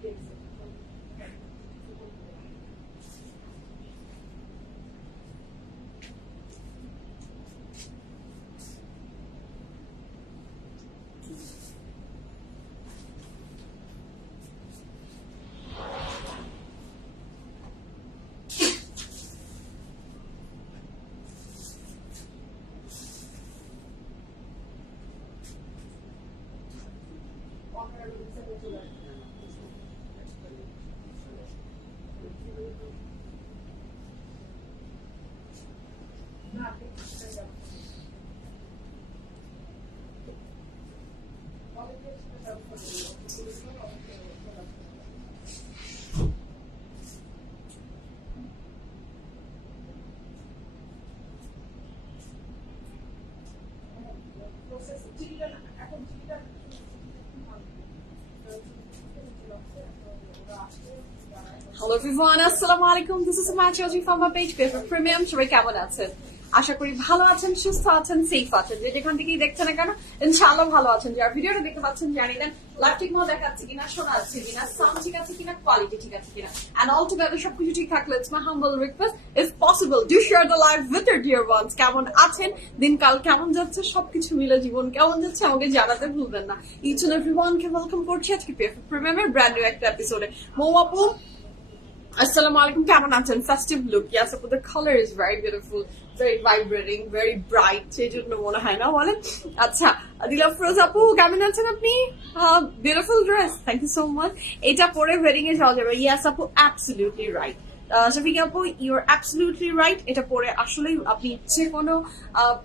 Hello everyone, assalamu alaikum. This is Machaji from my page Paper Premium. সবাই কেমন আছেন? আশা করি ভালো আছেন, সুস্থ আছেন, সেফ আছেন। যেখান থেকেই দেখছেন না কেন ইনশাআল্লাহ ভালো আছেন। যারা ভিডিওটা দেখতে পাচ্ছেন জানিয়ে দেন লাইভ ঠিক মতো দেখাচ্ছে কিনা, শোনা যাচ্ছে কিনা, সাউন্ড ঠিক আছে কিনা, কোয়ালিটি ঠিক আছে কিনা। And all together সবকিছু ঠিক থাকলে it's my humble request, if possible do share the live with your dear ones. কেমন আছেন, দিনকাল কেমন যাচ্ছে, সবকিছু মিলে জীবন কেমন যাচ্ছে আমাকে জানাতে ভুলবেন না। Each and everyone K welcome করছি আজকে Paper Premium ব্র্যান্ড নিউ একটা এপিসোডে। আপু Assalamu alaikum, কেমন আছেন? Festive look, yes, but the color is very beautiful, very vibrating, very bright. সেই জন্য মনে হয় না বলেন? আচ্ছা, দিলা ফিরোজ আপু কেমন আছেন আপনি? Beautiful dress, thank you so much. এটা পরে ওয়েডিং এ যাওয়া যাবে। Yes আপু, absolutely right. Shafiqa আপু, you're absolutely right. এটা পরে আসলেই আপনি যে কোনো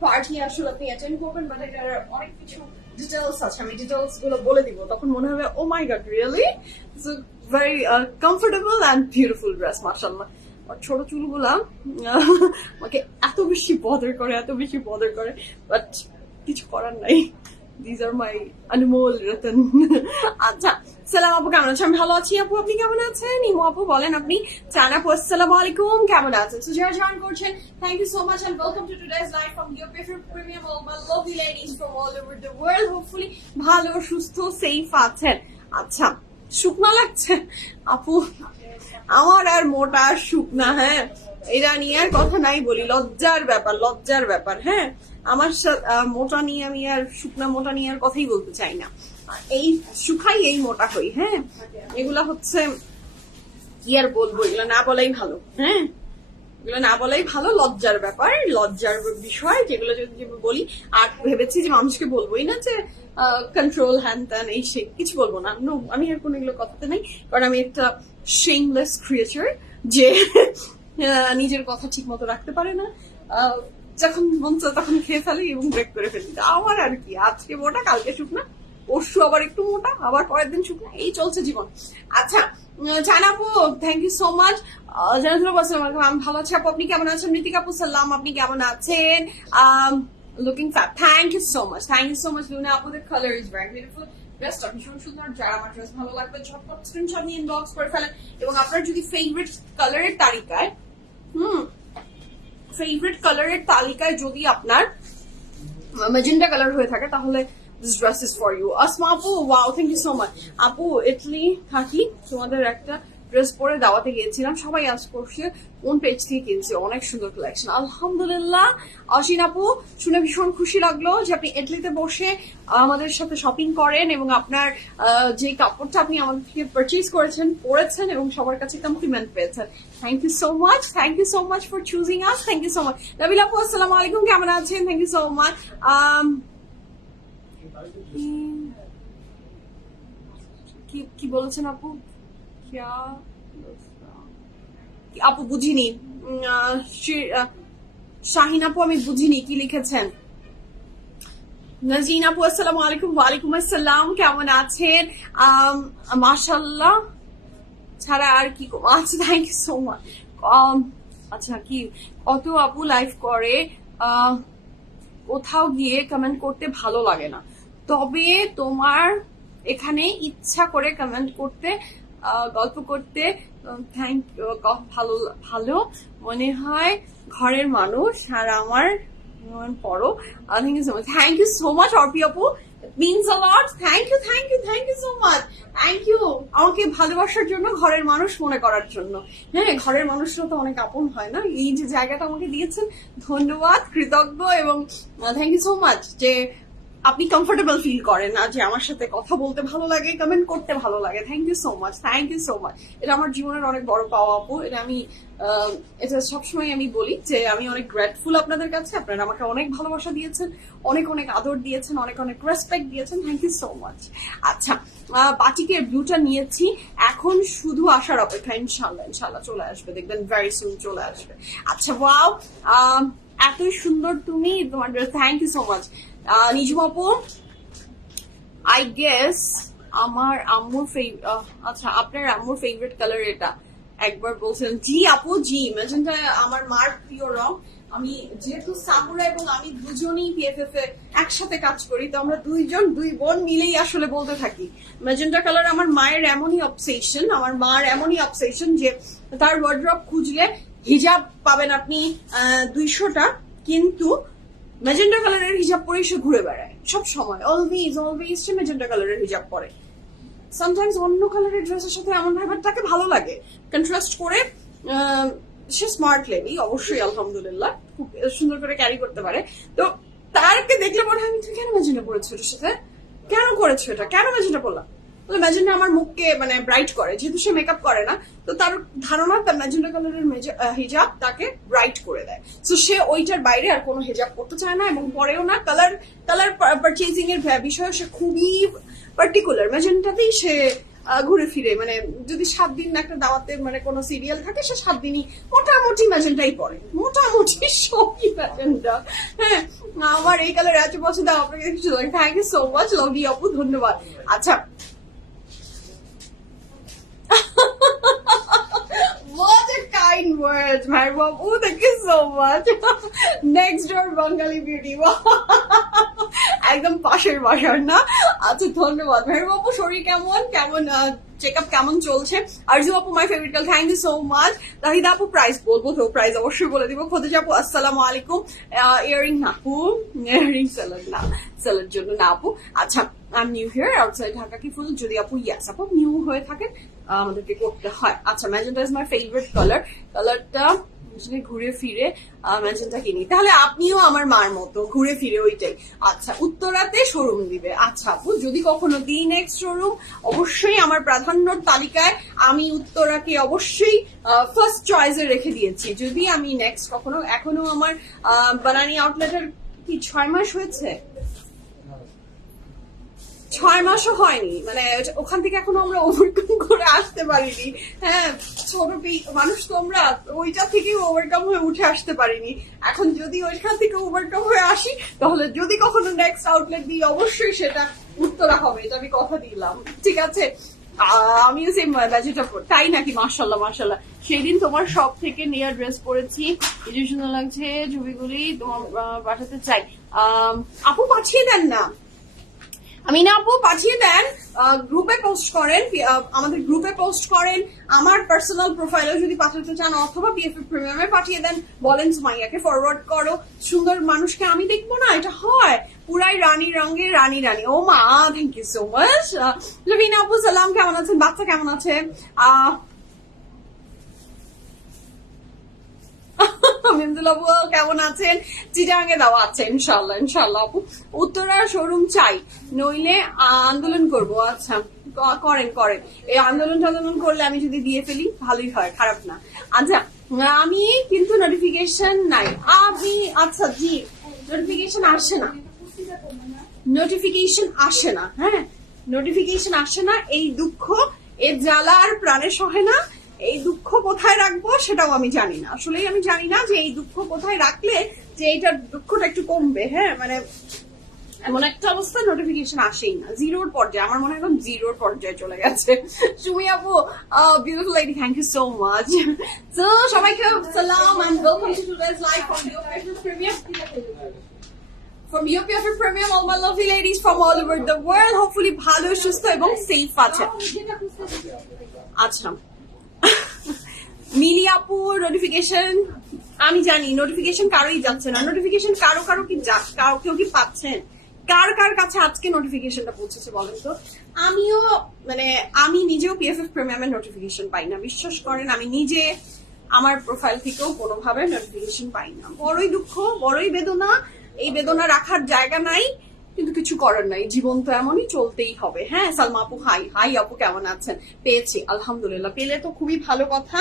পার্টি আসলে আপনি অ্যাটেন্ড করবেন, বাট এটার অনেক কিছু ডিটেলস আছে, আমি ডিটেলস গুলো বলে দিব, তখন মনে হবে oh my god really. So very comfortable and beautiful dress, mashallah. ছোট চুলগুলা আমাকে এত বেশি বদার করে, বাট কিছু করার নাই। These are my anmol ratan. আচ্ছা, সালাম আপু কেমন আছেন? আমি ভালো আছি আপু, আপনি কেমন আছেন? ইমো আপু বলেন আপনি। চান আপু আসসালামু আলাইকুম, কেমন আছেন? So যারা জয়েন করছেন, thank you so much and welcome to today's live from your favorite premium, all my lovely ladies from all over the world. Hopefully ভালো, সুস্থ, সেফ আছেন। আচ্ছা, শুকনা লাগছে আপু, আমার আর মোটা শুকনা, হ্যাঁ এটা নিয়ে আর কথা নাই বলি, লজ্জার ব্যাপার। হ্যাঁ, আমার মোটা নিয়ে আমি আর শুকনা মোটা নিয়ে আর কথাই বলতে চাই না। এই শুকাই এই মোটা হই। হ্যাঁ, এগুলা হচ্ছে কি আর বলবো, এগুলো না বলাই ভালো। হ্যাঁ, এগুলো না বলাই ভালো, লজ্জার ব্যাপার, লজ্জার বিষয় যেগুলো যদি বলি। আর ভেবেছি যে মানুষকে বলবোই না যে কন্ট্রোল হ্যান ত্যান এই সে কিছু বলবো না। নো, আমি আর কোনো এগুলো কথাতে নাই, কারণ আমি একটা শেমলেস ক্রিয়েচার যে নিজের কথা ঠিক মতো রাখতে পারে না। যখন মন চায় তখন খেয়ে ফেলি এবং ব্রেক করে ফেলি। আমার আর কি, আজকে মোটা কালকে শুকনা, পরশু আবার একটু মোটা, আবার পরের দিন শুকনা, এই চলছে জীবন। আচ্ছা জানাবো, থ্যাংক ইউ সো মাচ। আমি ভালো আছি আপু, আপনি কেমন আছেন? ঋতিকা আপু সাল্লাম, আপনি কেমন আছেন? Looking fab. Thank you so much, Luna. Apu, the color is very beautiful. Dress টা ভীষণ সুন্দর, যারা আমার ড্রেস ভালো লাগবে ঝটপট স্ক্রিনশট নিয়ে ইনবক্স করে ফেলেন। এবং আপনার যদি ফেভারিট কালারের তালিকায় যদি আপনার ম্যাজেন্টা কালার হয়ে থাকে, তাহলে this dress is for you. Asma আপু, wow, thank you so much. আপু, ইটালি থাকি, তোমাদের একটা ড্রেস পরে দাওয়াতে গিয়েছিলাম, সবাই আজ করছে কোন পেজ থেকে কিনছে, অনেক সুন্দর কালেকশন আলহামদুলিল্লাহ। অসিন আপু, শুনে ভীষণ খুশি লাগলো যে আপনি ইটালিতে বসে আমাদের সাথে শপিং করেন এবং আপনার যে কাপড়টা আপনি আমাদের থেকে পারচেজ করেছেন, পরেছেন এবং সবার কাছে কমপ্লিমেন্ট পেয়েছেন। Thank you so much for choosing us. Thank you so much. Nabil আপু আসসালামু আলাইকুম, কেমন আছেন? Thank you so much. কি বলেছেন আপু? আপু বুঝিনি, শাহিন আপু আমি বুঝিনি কি লিখেছেন। নাজিন আপু আসসালামু আলাইকুম। ওয়ালাইকুম আসসালাম, কেমন আছেন? মাশাআল্লাহ ছাড়া আর কি। আচ্ছা, থ্যাংক ইউ সো মাচ। আচ্ছা, কি কত আপু লাইভ করে, কোথাও গিয়ে কমেন্ট করতে ভালো লাগে না, তবে তোমার এখানে ইচ্ছা করে কমেন্ট করতে, গল্প করতে ভালো মনে হয়, ঘরের মানুষ আর আমার পড়ো। Thank you so much Arpi আপু, means a lot. Thank you, thank you, thank you so much. Thank you আমাকে ভালোবাসার জন্য, ঘরের মানুষ মনে করার জন্য। হ্যাঁ, ঘরের মানুষরা তো অনেক আপন হয় না? এই যে জায়গাটা আমাকে দিয়েছেন, ধন্যবাদ, কৃতজ্ঞ, এবং থ্যাংক ইউ সো মাচ যে আপনি কমফোর্টেবল ফিল করেন না, যে আমার সাথে কথা বলতে ভালো লাগে, কমেন্ট করতে ভালো লাগে। Thank you so much, thank you so much. এটা আমার জীবনের অনেক বড় পাওয়া আপু। এটা সবসময় আমি বলি যে আমি অনেক গ্রেটফুল আপনাদের কাছে। আপনারা আমাকে অনেক ভালোবাসা দিয়েছেন, অনেক অনেক আদর দিয়েছেন, অনেক অনেক রেসপেক্ট দিয়েছেন। Thank you so much. আচ্ছা, বাটিকের ব্লুটা নিয়েছি, এখন শুধু আসার অপেক্ষা। ইনশাল্লাহ ইনশাল্লাহ চলে আসবে, দেখবেন ভেরি সুন চলে আসবে। আচ্ছা, ওয়াও, এতই সুন্দর তুমি, তোমার thank you so much. Nijum আপু, আই গেস আমার আম্মুর আচ্ছা, আপনার আম্মুর ফেভারিট কালার এটা একবার বলছেন। জি আপু, জি, ম্যাজেন্টা আমার মার প্রিয় রং। আমি যেহেতু সামুরা এবং আমি দুজনেই পিএফএফ এ একসাথে কাজ করি, তো আমরা দুই বোন মিলেই আসলে বলতে থাকি ম্যাজেন্টা কালার আমার মায়ের এমনই অবসেশন, আমার মার এমনই অবসেশন যে তার ওয়ার্ড্রপ খুঁজলে হিজাব পাবেন আপনি 200টা, কিন্তু ম্যাজেন্টা কালারের হিজাব পরে সে ঘুরে বেড়ায় সব সময়। অলওয়েজ অলওয়েজ সে ম্যাজেন্টা কালারের হিজাব পরে। সামটাইমস অন্য কালারের ড্রেসের সাথে এমন ভাবে তাকে ভালো লাগে, কন্ট্রাস্ট করে। সে স্মার্ট লেডি অবশ্যই, আলহামদুলিল্লাহ, খুব সুন্দর করে ক্যারি করতে পারে। তো তারকে দেখলে মনে হয় তুমি কেন ম্যাজেন্টা পরেছো এটার সাথে, কেন করেছো এটা, কেন ম্যাজেন্টা পরলাম? ম্যাজেন্টা আমার মুখকে মানে ব্রাইট করে, যেহেতু সে মেকআপ করে না, তো তার ধারণা তার ম্যাজেন্টা কালারের হিজাব তাকে ব্রাইট করে দেয়। তো সে ওইটার বাইরে আর কোনো হিজাব পরতে চায় না এবং পরেও না। কালার পারচেজিং এর বিষয়ে সে খুবই পার্টিকুলার। ম্যাজেন্টাতেই সে ঘুরে ফিরে, মানে যদি 7 দিন একটা দাওয়াতে মানে কোনো সিরিয়াল থাকে, সে 7 দিনই মোটামুটি ম্যাজেন্টাই পরে, মোটামুটি সবই ম্যাজেন্টা। হ্যাঁ, আমার এই কালার এত পছন্দ, আপনাকে thank you so much, love you আপু, ধন্যবাদ। আচ্ছা, what a kind words, my babu, thank you so much. Next door Bengali beauty, একদম পাশের বাসার না? আচ্ছা, ধন্যবাদ ভাই বাবু। শরীর কেমন কেমন, চেক আপ কেমন চলছে? আরজু আপু, my favourite girl, thank you so much. Tahida আপু, প্রাইস বলবো তো, প্রাইস অবশ্যই বলে দিব। খোদিজা আপু, আসসালামু আলাইকুম। ইয়ারিং না আপু, ইয়ারিং স্যালাড না, স্যালাড জন্য না আপু। আচ্ছা, I am new here outside Dhaka কি ফুল, যদি আপু ইয়াস আপু নিউ হয়ে থাকেন আমাদেরকে করতে হয়। আচ্ছা, magenta is my favourite colour. কালারটা ঘুরে ফিরে ম্যাজেন্টা কিনি, তাহলে আপনিও আমার মার মতো ঘুরে ফিরে ওইটাই। আচ্ছা, উত্তরাতে শোরুম দিবে। আচ্ছা আপু, যদি কখনো দিই নেক্সট শোরুম, অবশ্যই আমার প্রাধান্যর তালিকায় আমি উত্তরাকে অবশ্যই ফার্স্ট চয়েসে রেখে দিয়েছি। যদি আমি নেক্সট কখনো, এখনো আমার বানানি আউটলেটের কি 6 মাস হয়েছে, 6 মাসও হয়নি, মানে ওখান থেকে এখনো আমরা ওভারকাম করে আসতে পারিনি। হ্যাঁ, ছোট মানুষ তো আমরা, ওইটা থেকে ওভারকাম হয়ে উঠে আসতে পারিনি। এখন যদি ওইখান থেকে ওভারকাম হয়ে আসি, তাহলে যদি কখনো নেক্সট আউটলেট দিই, অবশ্যই সেটা উত্তরা হবে, এটা আমি কথা দিলাম, ঠিক আছে? আমিও সেম বাজেটটা, তাই নাকি? মাশাল্লাহ মাশাল্লাহ। সেদিন তোমার সব থেকে নেয়ার ড্রেস পরেছি, এই সুন্দর লাগছে, ছবিগুলি তোমার পাঠাতে চাই। আপু পাঠিয়ে দেন না, আমি না আপু, পাঠিয়ে দেন, গ্রুপে পোস্ট করেন, আমাদের গ্রুপে পোস্ট করেন, আমার পার্সোনাল প্রোফাইলেও যদি পাঠাতে চান, অথবা পিএফএফ প্রিমিয়ামে পাঠিয়ে দেন, বলেন সুমাইয়াকে ফরওয়ার্ড করো। সুন্দর মানুষকে আমি দেখবো না, এটা হয়? পুরাই রানী রঙে রানী রানী। ও মা, thank you so much. Robina আপু, সালাম, কেমন আছেন? বাচ্চা কেমন আছে? আপু কেমন আছেন? চিটাঙ্গে দাও। আচ্ছা, ইনশাল্লাহ ইনশাল্লাহ আপু, উত্তরা শোরুম চাই, নইলে আন্দোলন করব। আচ্ছা, করেন করেন, এই আন্দোলন করলে আমি যদি দিয়ে ফেলি ভালোই হয়, খারাপ না। আচ্ছা, আমি কিন্তু নোটিফিকেশন নাই আমি। আচ্ছা জি, নোটিফিকেশন আসে না, নোটিফিকেশন আসে না। হ্যাঁ, নোটিফিকেশন আসে না, এই দুঃখ, এ জ্বালা আর প্রাণে সহে না। এই দুঃখ কোথায় রাখবো সেটাও আমি জানি না, আসলেই আমি জানি না যে এই দুঃখ কোথায় রাখলে যে এইটার দুঃখটা একটু কমবে। হ্যাঁ, মানে এমন একটা অবস্থা, নোটিফিকেশন আসেই না, জিরোর পর্যায়ে, আমার মনে হয় এখন জিরোর পর্যায়ে চলে গেছে। সুমি আপু, beautiful lady, thank you so much. তো সবাইকে সালাম and welcome to today's live from PFF premium. From UPFF Premium, all my lovely ladies from all over the world, hopefully ভালো, সুস্থ এবং সেফ আছে। আচ্ছা, মিলি আপু, নোটিফিকেশন আমি জানি, নোটিফিকেশন কারোই যাচ্ছে না। নোটিফিকেশন কারো কি কেউ কি পাচ্ছেন? কার কার কাছে আজকে নোটিফিকেশনটা পৌঁছেছে বলেন তো? আমিও মানে আমি নিজেও পিএফএফ প্রিমিয়ামের নোটিফিকেশন পাই না, বিশ্বাস করেন। আমি নিজে আমার প্রোফাইল থেকেও কোনোভাবে নোটিফিকেশন পাই না। বড়ই দুঃখ, বড়ই বেদনা। এই বেদনা রাখার জায়গা নাই, কিন্তু কিছু করার নাই, জীবন তো এমনই, চলতেই হবে। হ্যাঁ, সালমা আপু হাই। হাই আপু, কেমন আছেন? পেয়েছি, আলহামদুলিল্লাহ। পেলে তো খুবই ভালো কথা।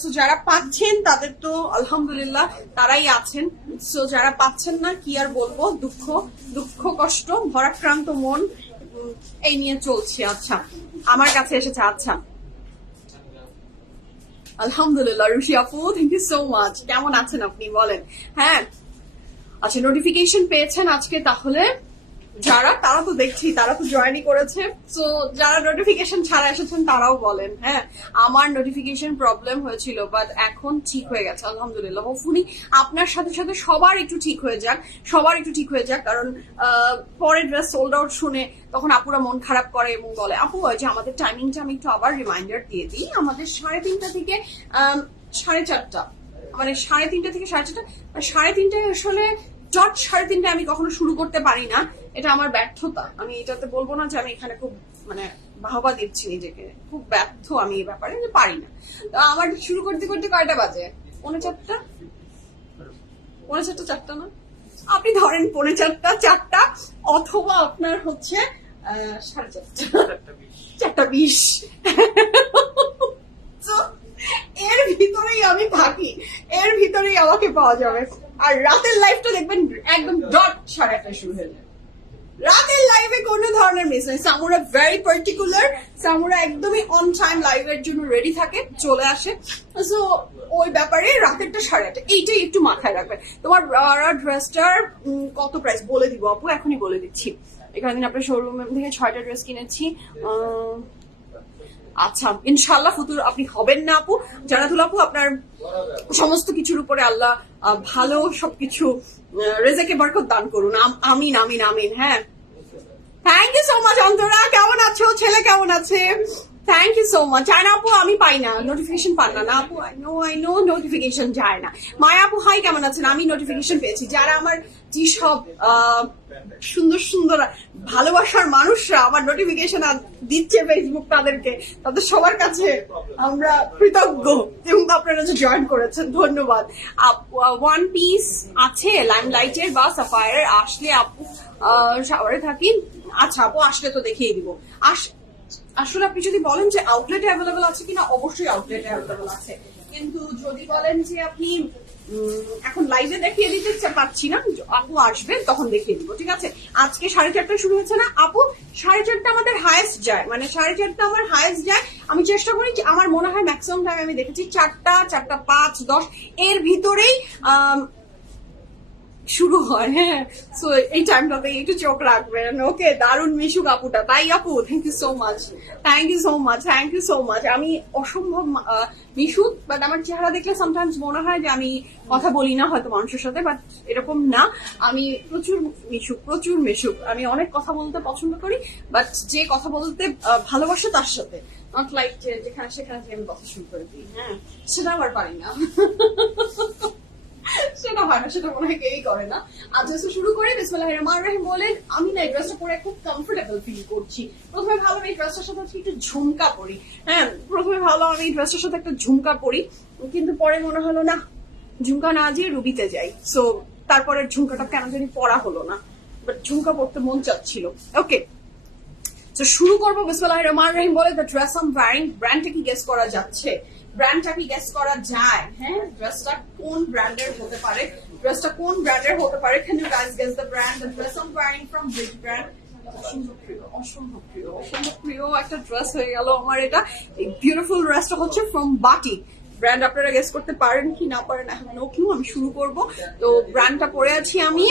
সো যারা পাচ্ছেন তাদের তো আলহামদুলিল্লাহ, তারাই আছেন। সো যারা পাচ্ছেন না, কি আর বলবো, দুঃখ দুঃখ কষ্ট ভরাক্রান্ত মন এই নিয়ে চলছে। আচ্ছা, আমার কাছে এসেছে। আচ্ছা, আলহামদুলিল্লাহ রুশি আপু, থ্যাংক ইউ সো মাচ। কেমন আছেন আপনি বলেন? হ্যাঁ, আচ্ছা, নোটিফিকেশন পেয়েছেন আজকে। তাহলে যারা, তারা তো দেখছি, তারা তো জয়েনই করেছে। তো যারা নোটিফিকেশন ছাড়া এসেছেন তারাও বলেন। হ্যাঁ, আমার নোটিফিকেশন প্রবলেম হয়েছিল, বাট এখন ঠিক হয়ে গেছে আলহামদুলিল্লাহ। হোপফুলি আপনার সাথে সাথে সবার একটু ঠিক হয়ে যাক, সবার একটু ঠিক হয়ে যাক। কারণ পরের ড্রেস সোল্ড আউট শুনে তখন আপুরা মন খারাপ করে এবং বলে, আপু যে আমাদের টাইমিংটা আমি একটু আবার রিমাইন্ডার দিয়ে দিই। আমাদের 3:30 থেকে 4:30, মানে 3:30 থেকে 4:30, 3:30 আসলে জট 3:30 আমি কখনো শুরু করতে পারি না। এটা আমার ব্যর্থতা। আমি এটাতে বলবো না যে আমি এখানে খুব মানে বাহবা দিচ্ছি নিজেকে, খুব ব্যর্থ আমি এই ব্যাপারে, যে পারি না। তো আমার শুরু করতে করতে কয়টা বাজে? 4:45, 4:45, 4টা না, আপনি ধরেন 4:45, 4টা, অথবা আপনার হচ্ছে 4:30, 4:20। এর ভিতরেই আমি থাকি, এর ভিতরেই আমাকে পাওয়া যাবে। আর রাতের লাইফটা দেখবেন একদম ডট 8:30 শুরু হয়ে যায়। রাতের লাইভে কোনো ধরনের মিস নেই। সামুরা ভেরি পার্টিকুলার, সামুরা একদমই অন টাইম লাইভের জন্য রেডি থাকে, চলে আসে। সো ওই ব্যাপারে রাতেরটা 8:30, এইটাই একটু মাথায় রাখবে। তোমার ড্রেসটার কত প্রাইস বলে দিব আপু, এখনই বলে দিচ্ছি। এখানে আপনার শোরুম থেকে 6টা ড্রেস কিনেছি। আচ্ছা, ইনশাল্লাহ ফুতুর আপনি হবেন না আপু। জানাতুল আপু, আপনার সমস্ত কিছুর উপরে আল্লাহ ভালো সবকিছু রেজেকে বরকত দান করুন। আমিন আমিন আমিন। হ্যাঁ, thank you so much. Antara কেমন আছো? ছেলে কেমন আছে? Thank you so much. আর আপু আমি পাই না, নোটিফিকেশন পান না আপু? আই নো নোটিফিকেশন যায় না। মায়া আপু হাই, কেমন আছেন? আমি নোটিফিকেশন পেয়েছি। যারা আমার যেসব সুন্দর সুন্দর ভালোবাসার মানুষরা আমার নোটিফিকেশন দিচ্ছে ফেসবুক, তাদেরকে, তাদের সবার কাছে আমরা কৃতজ্ঞ এবং আপনারা যে জয়েন করেছেন, ধন্যবাদ। ওয়ান পিস আছে লাইমলাইটের বা সাফায়ারের, আসলে আপু শাওয়ারে থাকি। আচ্ছা আপু, আসলে তো দেখিয়ে দিব। আসলে আপনি যদি বলেন যে আউটলেটে অ্যাভেলেবল আছে কিনা, অবশ্যই আউটলেটে অ্যাভেলেবল আছে। কিন্তু যদি বলেন যে আপনি এখন লাইভে দেখিয়ে দিতে পারছি না, আপু আসবেন তখন দেখিয়ে দিব, ঠিক আছে? আজকে 4:30 শুরু হচ্ছে না আপু? 4:30 আমাদের হাইয়েস্ট যায়, মানে 4:30 আমার হাইয়েস্ট যায়। আমি চেষ্টা করি, আমার মনে হয় ম্যাক্সিমাম টাইম আমি দেখেছি 4টা, 4:05, 10 এর ভিতরেই শুরু হয়। হ্যাঁ, সো এই টাইমটাতে একটু চোখ রাখবেন। ওকে, দারুণ মিশুক আপুটা, তাই আপু? Thank you so much, thank you so much, thank you so much. আমি অসম্ভব মিশুক, বাট আমার চেহারা দেখলে সামটাইমস মনে হয় যে আমি কথা বলি না হয়তো মানুষের সাথে, বাট এরকম না। আমি প্রচুর মিশুক, প্রচুর মিশুক। আমি অনেক কথা বলতে পছন্দ করি, বাট যে কথা বলতে ভালোবাসে তার সাথে, নট লাইক যেখানে সেখানে আমি কথা শুরু করে দিই। হ্যাঁ, সেটা আবার পারি না। সেটা হয় না, সেটা মনে হয় কেউই করে না। আজ শুরু করে বিসমিল্লাহির রহমানির রহিম বলেন। আমি না এই ড্রেসটা পরে খুব কমফোর্টেবল ফিল করছি। প্রথমে ভাবলাম এই ড্রেসটার সাথে একটু ঝুমকা পরি। হ্যাঁ, প্রথমে ভাবলাম আমি এই ড্রেসটার সাথে একটা ঝুমকা পরি, কিন্তু পরে মনে হলো না, ঝুমকা না দিয়ে রুবিতে যাই। সো তারপরে ঝুমকাটা কেন জানি পরা হলো না, বাট ঝুমকা পরতে মন চাচ্ছিল। ওকে, তো শুরু করবো বিসমিল্লাহির রহমানির রহিম বলে। The dress I am wearing, ব্র্যান্ডটা কি গেস করা যাচ্ছে? ব্র্যান্ডটা কি গেস করা যায়? হ্যাঁ, ড্রেসটা কোন ব্র্যান্ডের হতে পারে? ড্রেসটা কোন ব্র্যান্ডের হতে পারে? Can you guys guess the brand? The dress I'm wearing from which brand? অসম্ভব প্রিয় একটা ড্রেস হয়ে গেল আমার এটা। এই বিউটিফুল ড্রেসটা হচ্ছে ফ্রম বাটি ব্র্যান্ড। আপনারা গেস করতে পারেন কি না পারেন, এখন নো কিউ। আমি শুরু করব। তো ব্র্যান্ডটা পরে আছি আমি,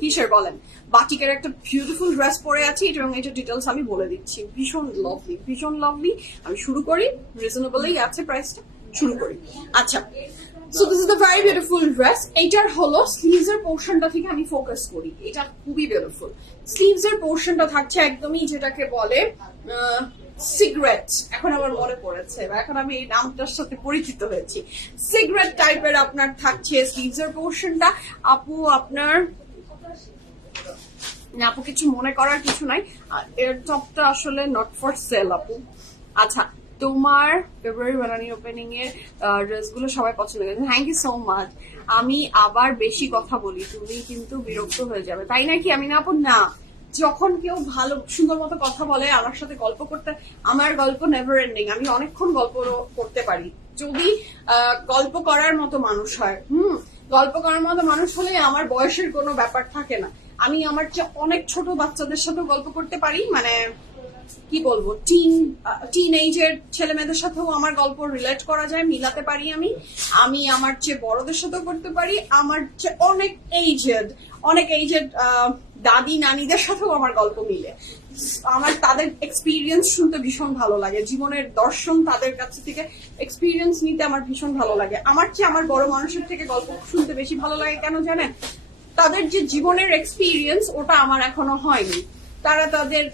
কিসের বলেন? বাটিকের একটা বিউটিফুল ড্রেস পরে আছি, এবং এটা ডিটেলস আমি বলে দিচ্ছি। ভীষণ লাভলি, ভীষণ লাভলি। আমি শুরু করি, রিজনেবলই আছে প্রাইসটা, শুরু করি। আচ্ছা, so this is the very beautiful dress. এইটার হলো স্লিভস এর পোর্শনটা থেকে আমি ফোকাস করি। এটা খুবই বিউটিফুল। স্লিভস এর পোর্শনটা থাকছে একদমই যেটাকে বলে সিগারেট। এখন আমার মনে পড়েছে, এখন আমি এই নামটার সাথে পরিচিত হয়েছি। সিগারেট টাইপের আপনার থাকছে স্লিভস এর পোর্শনটা। আপু আপনার আপু কিছু মনে করার কিছু নাই, এর টপটা আসলে নট ফর সেল আপু। আচ্ছা, তোমার ফেব্রুয়ারি বানানি ওপেনিং এর ড্রেসগুলো সবাই পছন্দ করেছে, থ্যাংক ইউ সো মাচ। আমি আবার বেশি কথা বলি, তুমি কিন্তু বিরক্ত হয়ে যাবে, তাই নাকি? আমি না আপু না, যখন কেউ ভালো সুন্দর মতো কথা বলে আমার সাথে গল্প করতে, আমার গল্প নেভার এন্ডিং, আমি অনেকক্ষণ গল্প করতে পারি যদি গল্প করার মতো মানুষ হয়। গল্প করার মতো মানুষ হলে আমার বয়সের কোনো ব্যাপার থাকে না। আমি আমার চেয়ে অনেক ছোট বাচ্চাদের সাথেও গল্প করতে পারি, মানে কি বলবো, টিন এজের ছেলে মেয়েদের সাথেও আমার গল্প রিলেট করা যায়, মিলাতে পারি। আমি আমার চেয়ে বড়দের সাথেও করতে পারি, আমার চেয়ে অনেক এইজেড দাদি নানিদের সাথেও আমার গল্প মিলে। আমার তাদের এক্সপিরিয়েন্স শুনতে ভীষণ ভালো লাগে, জীবনের দর্শন তাদের কাছ থেকে এক্সপিরিয়েন্স নিতে আমার ভীষণ ভালো লাগে। আমার চেয়ে আমার বড় মানুষের থেকে গল্প শুনতে বেশি ভালো লাগে, কেন জানেন? তাদের যে জীবনের এক্সপিরিয়েন্স ওটা আমার এখনো হয়নি। তারা তাদের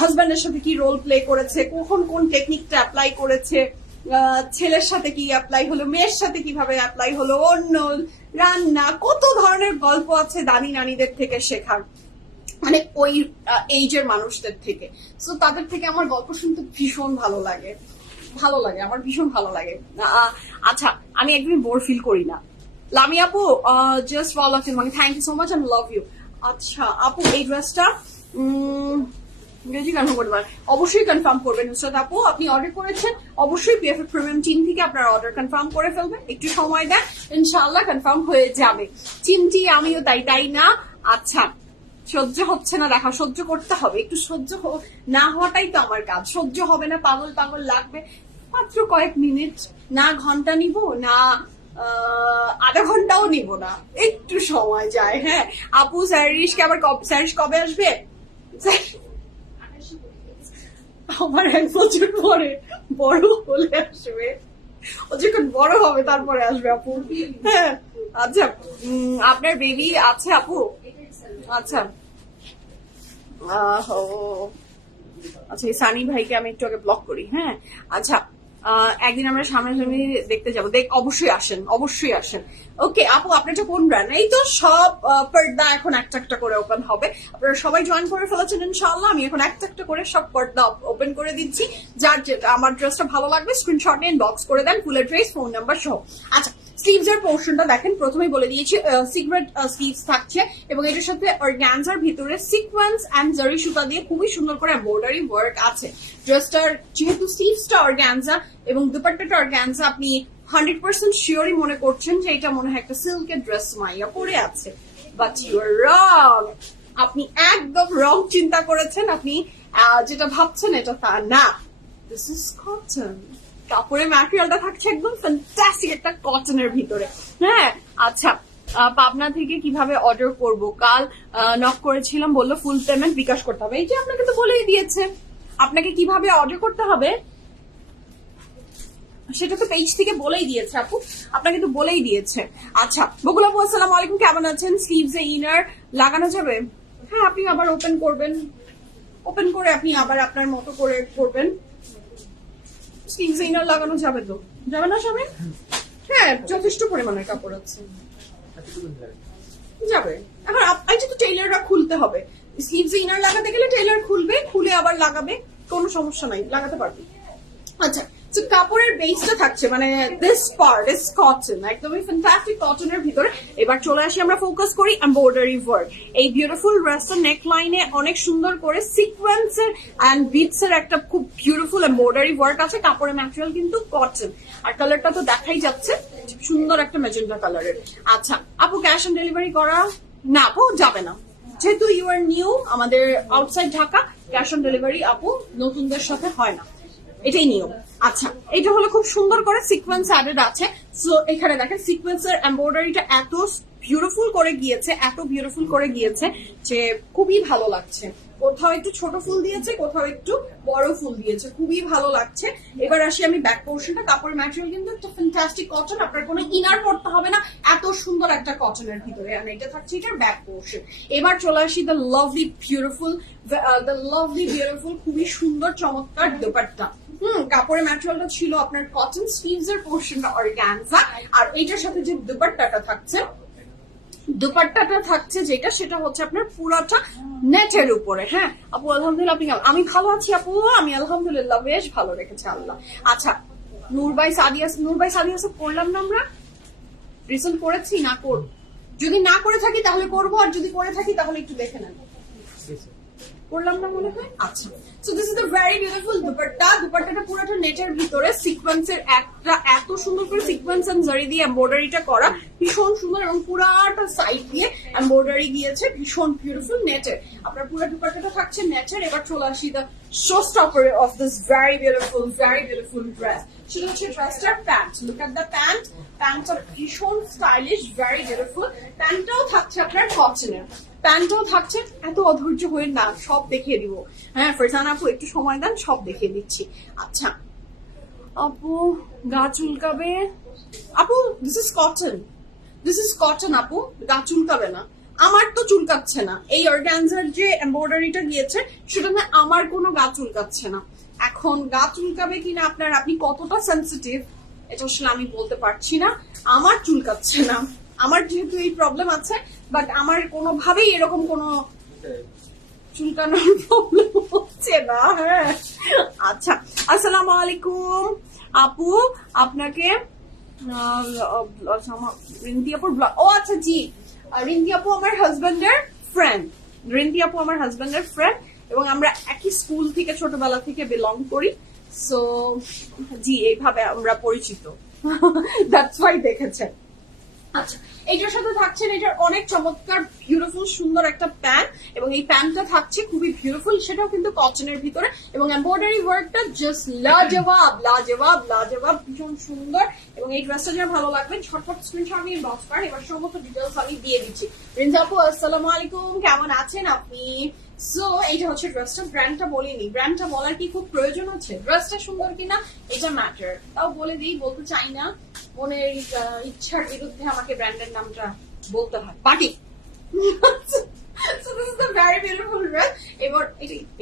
হাজব্যান্ডের সাথে কি রোল প্লে করেছে, কখন কোন টেকনিকটা অ্যাপ্লাই করেছে, ছেলের সাথে কি অ্যাপ্লাই হলো, মেয়ের সাথে কিভাবে অ্যাপ্লাই হলো, অন্য রান্না, কত ধরনের গল্প আছে দাদি নানিদের থেকে শেখার, মানে ওই এইজের মানুষদের থেকে। সো তাদের থেকে আমার গল্প শুনতে ভীষণ ভালো লাগে, আমার ভীষণ ভালো লাগে। আচ্ছা, আমি একদমই বোর ফিল করি না। লামি আপু জাস্ট ফলো মানে thank you so much and love you. আচ্ছা আপু, এই ড্রেসটা কনফার্ম করতে পারেন, অবশ্যই কনফার্ম করবেন নুসরাত আপু। আপনি অর্ডার করেছেন, অবশ্যই পিএফএফ প্রিমিয়াম টিম থেকে আপনার অর্ডার কনফার্ম করে ফেলবেন, একটু সময় দেন, ইনশাআল্লাহ কনফার্ম হয়ে যাবে। চিমটি আমিও তাই না। আচ্ছা, সহ্য হচ্ছে না দেখা, সহ্য করতে হবে, একটু সহ্য না হওয়াটাই তো আমার কাজ। সহ্য হবে না, পাগল লাগবে, মাত্র কয়েক মিনিট, না ঘন্টা নিব না আধা ঘন্টাও নিব না, একটু সময় যায়। হ্যাঁ আপু, স্যারিস কবে আসবে? আমার 1 বছর পরে বড় হলে আসবে, ও যখন বড় হবে তারপরে আসবে আপু। হ্যাঁ আচ্ছা, আপনার বেবি আছে আপু? আচ্ছা আচ্ছা, এই সানি ভাইকে আমি একটু আগে ব্লক করি। হ্যাঁ আচ্ছা, একদিন আমরা সামনাসামনি দেখতে যাবো, অবশ্যই আসেন। ওকে আপু, আপনারটা কোন ব্র্যান্ড? এই তো সব পর্দা এখন একটা করে ওপেন হবে, আপনারা সবাই জয়েন করে ফেলেছেন ইনশাআল্লাহ। আমি এখন একটা করে সব পর্দা ওপেন করে দিচ্ছি। যার যেটা আমার ড্রেসটা ভালো লাগবে স্ক্রিনশট নিয়ে ইনবক্স করে দেন, ফুলের ড্রেস, ফোন নাম্বার সহ। আচ্ছা, স্লিভস এর পোর্শনটা দেখেন, প্রথমেই বলে দিয়েছি সিক্রেট স্লিভস থাকছে, এবং এটার সাথে অর্গানজার ভিতরে সিকোয়েন্স এন্ড জারি সুতা দিয়ে খুবই সুন্দর করে এমব্রয়ডারি ওয়ার্ক আছে। ড্রেসটার যেহেতু স্লিভসটা অর্গানজা এবং দুপাট্টাটা অর্গানজা, আপনি 100% শিওরই মনে করছেন যে এটা মনে হয় একটা সিল্কের ড্রেস মাইয়া পরে আছে, বাট ইউ আর রং। আপনি একদম রং চিন্তা করেছেন, আপনি যেটা ভাবছেন এটা তা না। দিস ইজ কটন, কাপড়ের ম্যাটেরিয়ালটা থাকছে একদম ফ্যান্টাস্টিক একটা কটনের ভিতরে। হ্যাঁ আচ্ছা, পাবনা থেকে কিভাবে অর্ডার করব? কাল নক করেছিলাম, বললো ফুল পেমেন্ট বিকাশ করতে হবে। এই যে আপনাকে তো বলেই দিয়েছে আপনাকে কিভাবে অর্ডার করতে হবে, সেটা তো পেজ থেকে বলেই দিয়েছে আপু, আপনাকে তো বলেই দিয়েছে। আচ্ছা বকুল আপু, আসসালামু আলাইকুম, কেমন আছেন? স্লিভস এ ইনার লাগানো যাবে? হ্যাঁ, আপনি আবার ওপেন করবেন, ওপেন করে আপনি আবার আপনার মতো করে করবেন। স্লিভস এ ইনার লাগানো যাবে তো? যাবে না সবাই? হ্যাঁ, যথেষ্ট পরিমাণের কাপড় আছে, যাবে। এখন আচ্ছা, তো টেইলাররা খুলতে হবে, স্লিভস এ ইনার লাগাতে গেলে টেইলার খুলবে, খুলে আবার লাগাবে, কোনো সমস্যা নাই, লাগাতে পারবে। আচ্ছা, তো কাপড়ের বেসটা থাকছে মানে দিস পার্ট ইজ কটন, একদমই ফ্যান্টাস্টিক কটনের ভিতরে। এবার চলে আসি, আমরা ফোকাস করি এমব্রয়ডারি ওয়ার্ক। এই বিউটিফুল ড্রেসের নেক লাইনে অনেক সুন্দর করে সিকোয়েন্সের এন্ড বিটস এর একটা খুব বিউটিফুল এমব্রয়ডারি ওয়ার্ক আছে। কাপড়ের ম্যাটেরিয়াল কিন্তু কটন, আর কালারটা তো দেখাই যাচ্ছে, সুন্দর একটা ম্যাজেন্টা কালারের। আচ্ছা আপু, ক্যাশ অন ডেলিভারি করা না আপু যাবে না, যেহেতু ইউ আর নিউ, আমাদের outside Dhaka, cash on delivery আপু নতুনদের সাথে হয় না, এটাই নিয়ম। আচ্ছা, এটা হলো খুব সুন্দর করে সিকোয়েন্স অ্যাডেড আছে। সো এখানে দেখেন সিকোয়েন্সের এমব্রয়ডারিটা এত বিউটিফুল করে গিয়েছে, যে খুবই ভালো লাগছে। কোথাও একটু ছোট ফুল দিয়েছে, কোথাও একটু বড় ফুল দিয়েছে, খুবই ভালো লাগছে। এবার আসি আমি ব্যাক পোর্শনটা, কাপড়ের ম্যাটেরিয়াল কিন্তু একটা ফ্যান্টাস্টিক কটন, আপনার কোনো ইনার পড়তে হবে না, এত সুন্দর একটা কটনের ভিতরে। আর এটা থাকছে এটার ব্যাক পোর্শন। এবার চলে আসি দ্য লাভলি বিউটিফুল, খুবই সুন্দর চমৎকার দোপাট্টা। কাপড়ের ম্যাটেরিয়ালটা ছিল আপনার কটন, স্লিভস এর পোর্শনটা অর্গানজা, আর এইটার সাথে যে দুপাট্টাটা থাকছে দুপাট্টাটা থাকছে যেটা, সেটা হচ্ছে আপনার পুরাটা নেটের উপরে। হ্যাঁ আপু আলহামদুলিল্লাহ, আপনি আমি ভালো আছি আপু, আমি আলহামদুলিল্লাহ বেশ ভালো রেখেছে আল্লাহ। আচ্ছা নূর ভাই সাদিয়াস করলাম না আমরা, রিসেন্ট করেছি না করব, যদি না করে থাকি তাহলে করবো, আর যদি করে থাকি তাহলে একটু দেখে নেন, করলাম না মনে হয়। আচ্ছা so this is the very beautiful dupatta. দুপাট্টাটা পুরোটা নেটের ভিতরে সিকোয়েন্সের একটা এত সুন্দর করে সিকোয়েন্স এন্ড জারি দিয়ে এমব্রয়ডারিটা করা, ভীষণ সুন্দর, এবং পুরাটা সাইড দিয়ে এমব্রয়ডারি দিয়েছে, ভীষণ বিউটিফুল নেটের। আপনার পুরো দুপাট্টাটা থাকছে নেটের। এবার চলে আসি the show stopper of this very beautiful dress, সেটা হচ্ছে ড্রেসটার pant. Look at the pant, প্যান্টটা ভীষণ স্টাইলিশ, ভেরি বিউটিফুল। প্যান্টটাও থাকছে আপনার কটনের, প্যান্টও থাকছে। এত অধৈর্য হয়ে না, সব দেখিয়ে দিব। হ্যাঁ ফারজানা আপু একটু সময় দেন, সব দেখিয়ে দিচ্ছি। আচ্ছা আপু গা চুলকাবে, আপু দিস ইজ কটন আপু, গা চুলকাবে না। আমার তো চুলকাচ্ছে না, এই অর্গানজার যে এমব্রয়ডারিটা গিয়েছে সেটাতে আমার কোনো গা চুলকাচ্ছে না। এখন গা চুলকাবে কিনা আপনার, আপনি কতটা সেন্সিটিভ এটা আসলে আমি বলতে পারছি না। আমার চুলকাচ্ছে না, আমার যেহেতু এই প্রবলেম আছে, বাট আমার কোনোভাবেই এরকম কোনো চুলকানোর প্রবলেম হচ্ছে না। হ্যাঁ আচ্ছা আসসালামু আলাইকুম আপু, আপনাকে রিন্তি আপুর ব্লগ, ও আচ্ছা জি, রিন্তি আপু আমার হাজবেন্ডের ফ্রেন্ড, এবং আমরা একই স্কুল থেকে ছোটবেলা থেকে বিলং করি। সো জি এইভাবে আমরা পরিচিত, দ্যাটস ওয়াই দেখেছেন। আচ্ছা এইটার সাথে থাকছেন, এটার অনেক চমৎকার বিউটিফুল সুন্দর একটা প্যান্ট, এবং এই প্যান্টটা থাকছে খুবই বিউটিফুল, সেটাও কিন্তু কটনের ভিতরে, এবং এমব্রয়ডারি ওয়ার্কটা জাস্ট লাজবাব, ভীষণ সুন্দর। এবং এই ড্রেসটা যার ভালো লাগবে ঝটপট স্ক্রিনশট নিয়ে ইনবক্স করেন। এবার সমস্ত ডিটেইলস আমি দিয়ে দিচ্ছি। রিনজা আপু আসসালামু আলাইকুম, কেমন আছেন আপনি? সো এইটা হচ্ছে ড্রেসটা, ব্র্যান্ডটা বলিনি, ব্র্যান্ডটা বলার কি খুব প্রয়োজন আছে? ড্রেসটা সুন্দর কিনা এটা ম্যাটার, তাও বলে দিই, বলতে চাই না, মনের ইচ্ছার বিরুদ্ধে আমাকে ব্র্যান্ডের নামটা বলতে হয়। বাটি এবার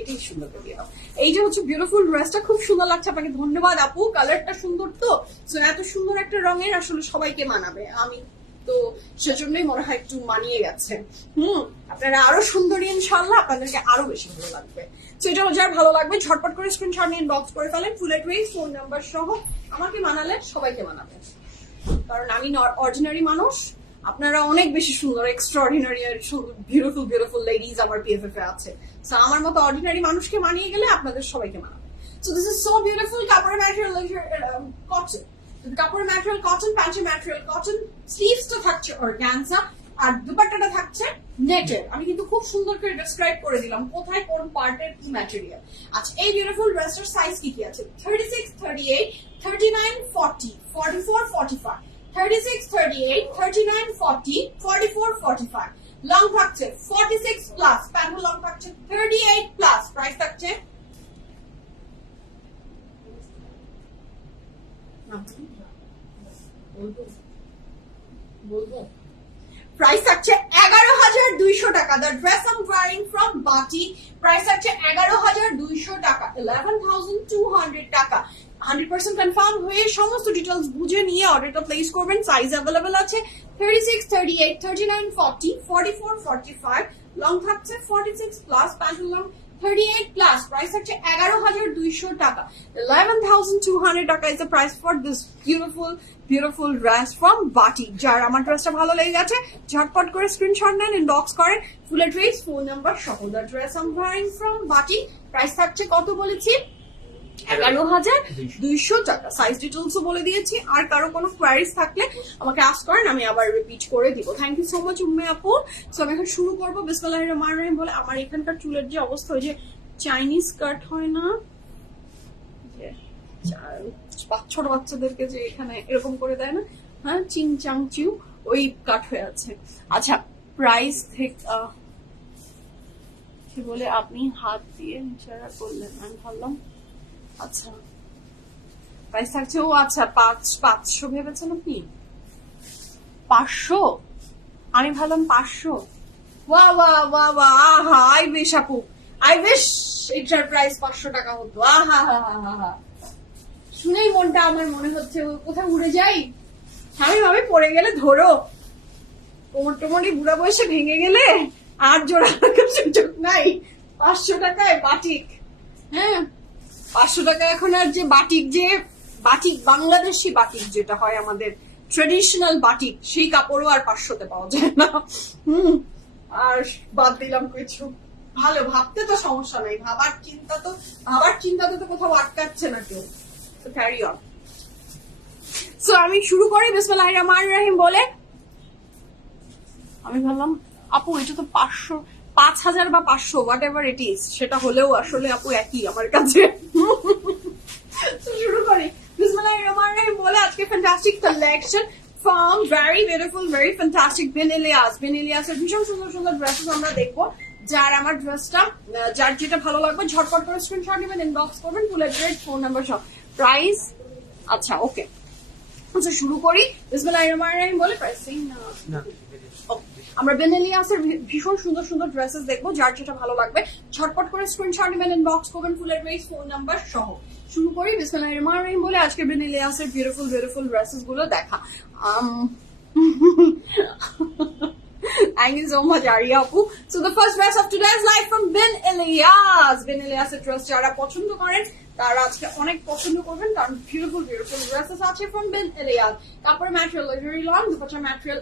এটাই সুন্দর করে দিলাম। এইটা হচ্ছে বিউটিফুল ড্রেসটা, খুব সুন্দর লাগছে আপনাকে, ধন্যবাদ আপু। কালারটা সুন্দর তো, এত সুন্দর একটা রঙের আসলে সবাইকে মানাবে, আমি তো সেজন্যই মনে হয় একটু মানিয়ে গেছে। আপনারা আরো সুন্দরী, ইনশাল্লাহ আপনাদেরকে আরো বেশি ভালো লাগবে। তো এটা যার ভালো লাগবে ঝটপট করে স্ক্রিনশট নিয়ে ইনবক্স করে ফেলেন, ফুল অ্যাড্রেস ফোন নাম্বার সহ। আমাকে মানালে সবাইকে মানাবে, কারণ আমি অর্ডিনারি মানুষ, আপনারা অনেক বেশি সুন্দর, এক্সট্রাঅর্ডিনারি আর বিউটিফুল লেডিজ আমার পিএফএফ এ আছে। সো আমার মতো অর্ডিনারি মানুষকে মানিয়ে গেলে আপনাদের সবাইকে মানাবে। So this is so beautiful. কাপড়ের ম্যাটেরিয়াল কটন, কাপড়ের ম্যাটেরিয়াল কটন, প্যান্টের ম্যাটেরিয়াল কটন, স্লিভসটা থাকছে অর্গানজা, আর দুপাট্টাটা থাকছে নেটের। আমি কিন্তু খুব সুন্দর করে ডেসক্রাইব করে দিলাম কোথায় কোন পার্টের কি ম্যাটেরিয়াল। আচ্ছা এই বিউটিফুল ড্রেসটার সাইজ কি আছে? 36, 38, 39, 40, 44, 45, 36, 38, 39, 40, 44, 45। লং থাকছে 46 প্লাস, প্যান্ট লং থাকছে 38 প্লাস। প্রাইস থাকছে বলবো প্রাইস থাকছে 11,200 টাকা। The dress I am wearing from Batik, price থাকছে 11,200 টাকা, 11,200 টাকা। 100% কনফার্ম হয়ে সমস্ত ডিটেইলস বুঝে নিয়ে অর্ডারটা প্লেস করবেন। সাইজ अवेलेबल আছে 36, 38, 39, 40, 44, 45। লং থাকছে 46 plus, pant long 38 plus. Price হচ্ছে 11,200 টাকা। 11,200 টাকা is the price for this beautiful dress from বাটি। যার আমার ড্রেসটা ভালো লেগে গেছে ঝটপট করে স্ক্রিনশট নেন, ইনবক্স করেন, ফুল অ্যাড্রেস ফোন নাম্বার সহ। The dress I am wearing from Batik, price থাকছে কত বলেছি? 11,200 টাকা। সাইজ ডিটেলসও বলে দিয়েছি। আর কারো কোনো কোয়ারিজ থাকলে আমাকে আস্ক করেন, আমি আবার রিপিট করে দিব। Thank you so much Umme আপু। সো আমি এখন শুরু করবো বিসমিল্লাহির রহমানির রহিম বলে। আমার এখানকার চুলের যে অবস্থা, ওই যে চাইনিজ কাট হয় না, ছোট বাচ্চাদেরকে যে এখানে এরকম করে দেয় না, হ্যাঁ চিং চাং চিউ, ওই কাট হয়ে আছে। আচ্ছা প্রাইস থেকে কি বলে আপনি হাত দিয়ে ইশারা করলেন, আমি ভাবলাম আচ্ছা প্রাইস থাকছে, ও আচ্ছা 500 ভেবেছেন আপনি? 500? আমি ভাবলাম 500। ওয়া ওয়া ওয়া ওয়া, আহা আই উইশ আপু, আই উইশ এটার প্রাইস 500 টাকা হতো। আহা হা হা হা হা, শুনেই মনটা আমার মনে হচ্ছে কোথায় উড়ে যাই। আমি ভাবে পড়ে গেলে ধরো। কোমর টোমরি বুড়া বয়সে ভেঙে গেলে আর জোড়া রাখার সুযোগ নাই। 500 টাকায় বাটিক, হ্যাঁ 500 টাকা এখন আর যে বাটিক বাংলাদেশি বাটিক যেটা হয় আমাদের ট্রেডিশনাল বাটিক, সেই কাপড়ও আর 500-তে পাওয়া যায় না। আর বাদ দিলাম কিছু। ভালো, ভাবতে তো সমস্যা নাই, ভাবার চিন্তাতে তো কোথাও আটকাচ্ছে না কেউ। তো ক্যারি অন। সো আমি শুরু করি বিসমিল্লাহির রহমানির রহিম বলে। আমি ভাবলাম আপু এটা তো 5,000 বা 500 হোয়াট এভার ইট ইজ, সেটা হলেও আসলে আপু একই আমার কাছে। শুরু করি বিসমিল্লাহির রহমানির রহিম বলে। আজকে fantastic collection from very beautiful, very fantastic Ben Elias এর ভীষণ সুন্দর সুন্দর ড্রেসেস আমরা দেখবো। যার আমার ড্রেসটা যার যেটা ভালো লাগবে ঝটপট করে স্ক্রিনশট নেবেন, ইনবক্স করবেন, ফুল অ্যাড্রেস, ফোন নাম্বার সব, প্রাইস। আচ্ছা ওকে, আচ্ছা শুরু করি বিসমিল্লাহির রহমানির রহিম বলে। প্রাইসিং না, আমরা Ben Elias এর ভীষণ সুন্দর সুন্দর ড্রেসেস দেখবো। যার যেটা ভালো লাগবে ঝটপট করে স্ক্রিনশট নেবেন, ইনবক্স করবেন, ফুল অ্যাড্রেস, ফোন নাম্বার সহ। শুরু করি বিসমিল্লাহির রহমানির রহিম বলে। আজকে Ben Elias এর বিউটিফুল ড্রেসেস গুলো দেখা। Thank you so much, Arya Apu. So the first dress of today's live from Ben Elias. Ben Elias এর ড্রেস যারা পছন্দ করেন তারা আজকে অনেক পছন্দ করবেন, কারণ বিউটিফুল ড্রেসেস আছে from Ben Elias। তারপরে ম্যাটেরিয়াল ভেরি লং, দুপাট্টার ম্যাটেরিয়াল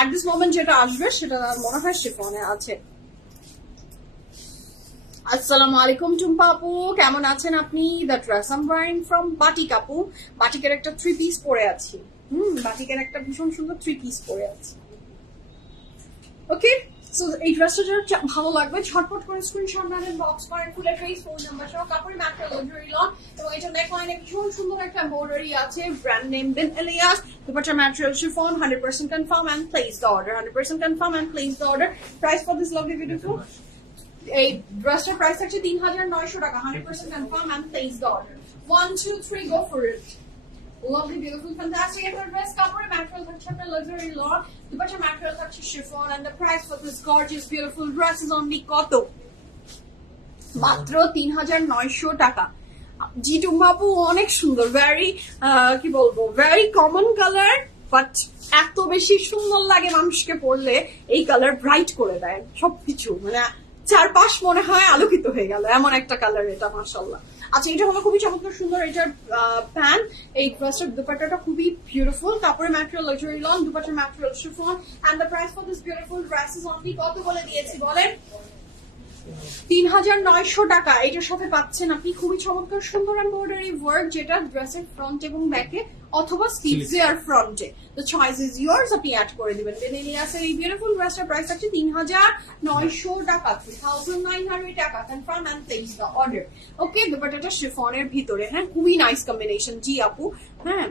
at this moment যেটা আসবে সেটা মনে হয় শিফনে আছে। আসসালামু আলাইকুম টুম্পা আপু, কেমন আছেন আপনি? The dress I am wearing from Batik আপু। বাটিকের একটা 3 পিস পরে আছি। বাটিকের একটা ভীষণ সুন্দর 3 পিস পরে আছে। ওকে, সো এই ড্রেসটা যারা ভালো লাগবে ঝটপট করে স্ক্রিনশট নেন, বক্স করেন, ফুল অ্যাড্রেস, ফোন নাম্বার সহ। কাপড়ের ম্যাটেরিয়াল ভেরি লং এবং এটা নেকলাইনে ভীষণ সুন্দর একটা এমব্রয়ডারি আছে, ব্র্যান্ড নেম Ben Elias। দুপাট্টার material chiffon, 100% confirm and place the order, 100% confirm and place the order. Price for this lovely beautiful, এই ড্রেসটার প্রাইস আছে 3,900 টাকা, 100% confirm and place the order. 1 2 3 go for it. Lovely, beautiful, fantastic. And the dress কাপড়ের material থাকছে আপনার luxury lawn, দুপাশে material থাকছে chiffon, and the price for this gorgeous, beautiful dress is only কত? মাত্র 3,900 টাকা। জি টুম্পা আপু অনেক সুন্দর, ভেরি কি বলবো, ভেরি কমন কালার, বাট এত বেশি সুন্দর লাগে মানুষকে পরলে। এই কালার ব্রাইট করে দেয় সবকিছু, মানে চারপাশ মনে হয় আলোকিত হয়ে গেল, এমন একটা কালার এটা, মাশাআল্লাহ। আচ্ছা এটা হলো খুবই চমৎকার সুন্দর, এটার প্যান্ট, এই ড্রেসটার দুপাট্টাটা খুবই বিউটিফুল, কাপড়ের ম্যাটেরিয়াল লাক্সারি লং, দুপাট্টার material chiffon, and the price for this beautiful dress is only কত বলে দিয়েছি বলেন? 3,900 টাকা। এটার সাথে পাচ্ছেন আপনি খুবই চমৎকার সুন্দর এমব্রয়ডারি ওয়ার্ক, যেটা ড্রেসের ফ্রন্ট এবং ব্যাকে অথবা স্লিভসে আর ফ্রন্টে, দ্য চয়েস ইজ ইয়ার্স, আপনি অ্যাড করে দিবেন। Ben Elias এর এই বিউটিফুল ড্রেসটার প্রাইস আছে 3,900 টাকা, 3,900 টাকা। Confirm and place the order. Okay, দুপাট্টাটা শিফনের ভিতরে, হ্যাঁ খুবই নাইস কম্বিনেশন। জি আপু, হ্যাঁ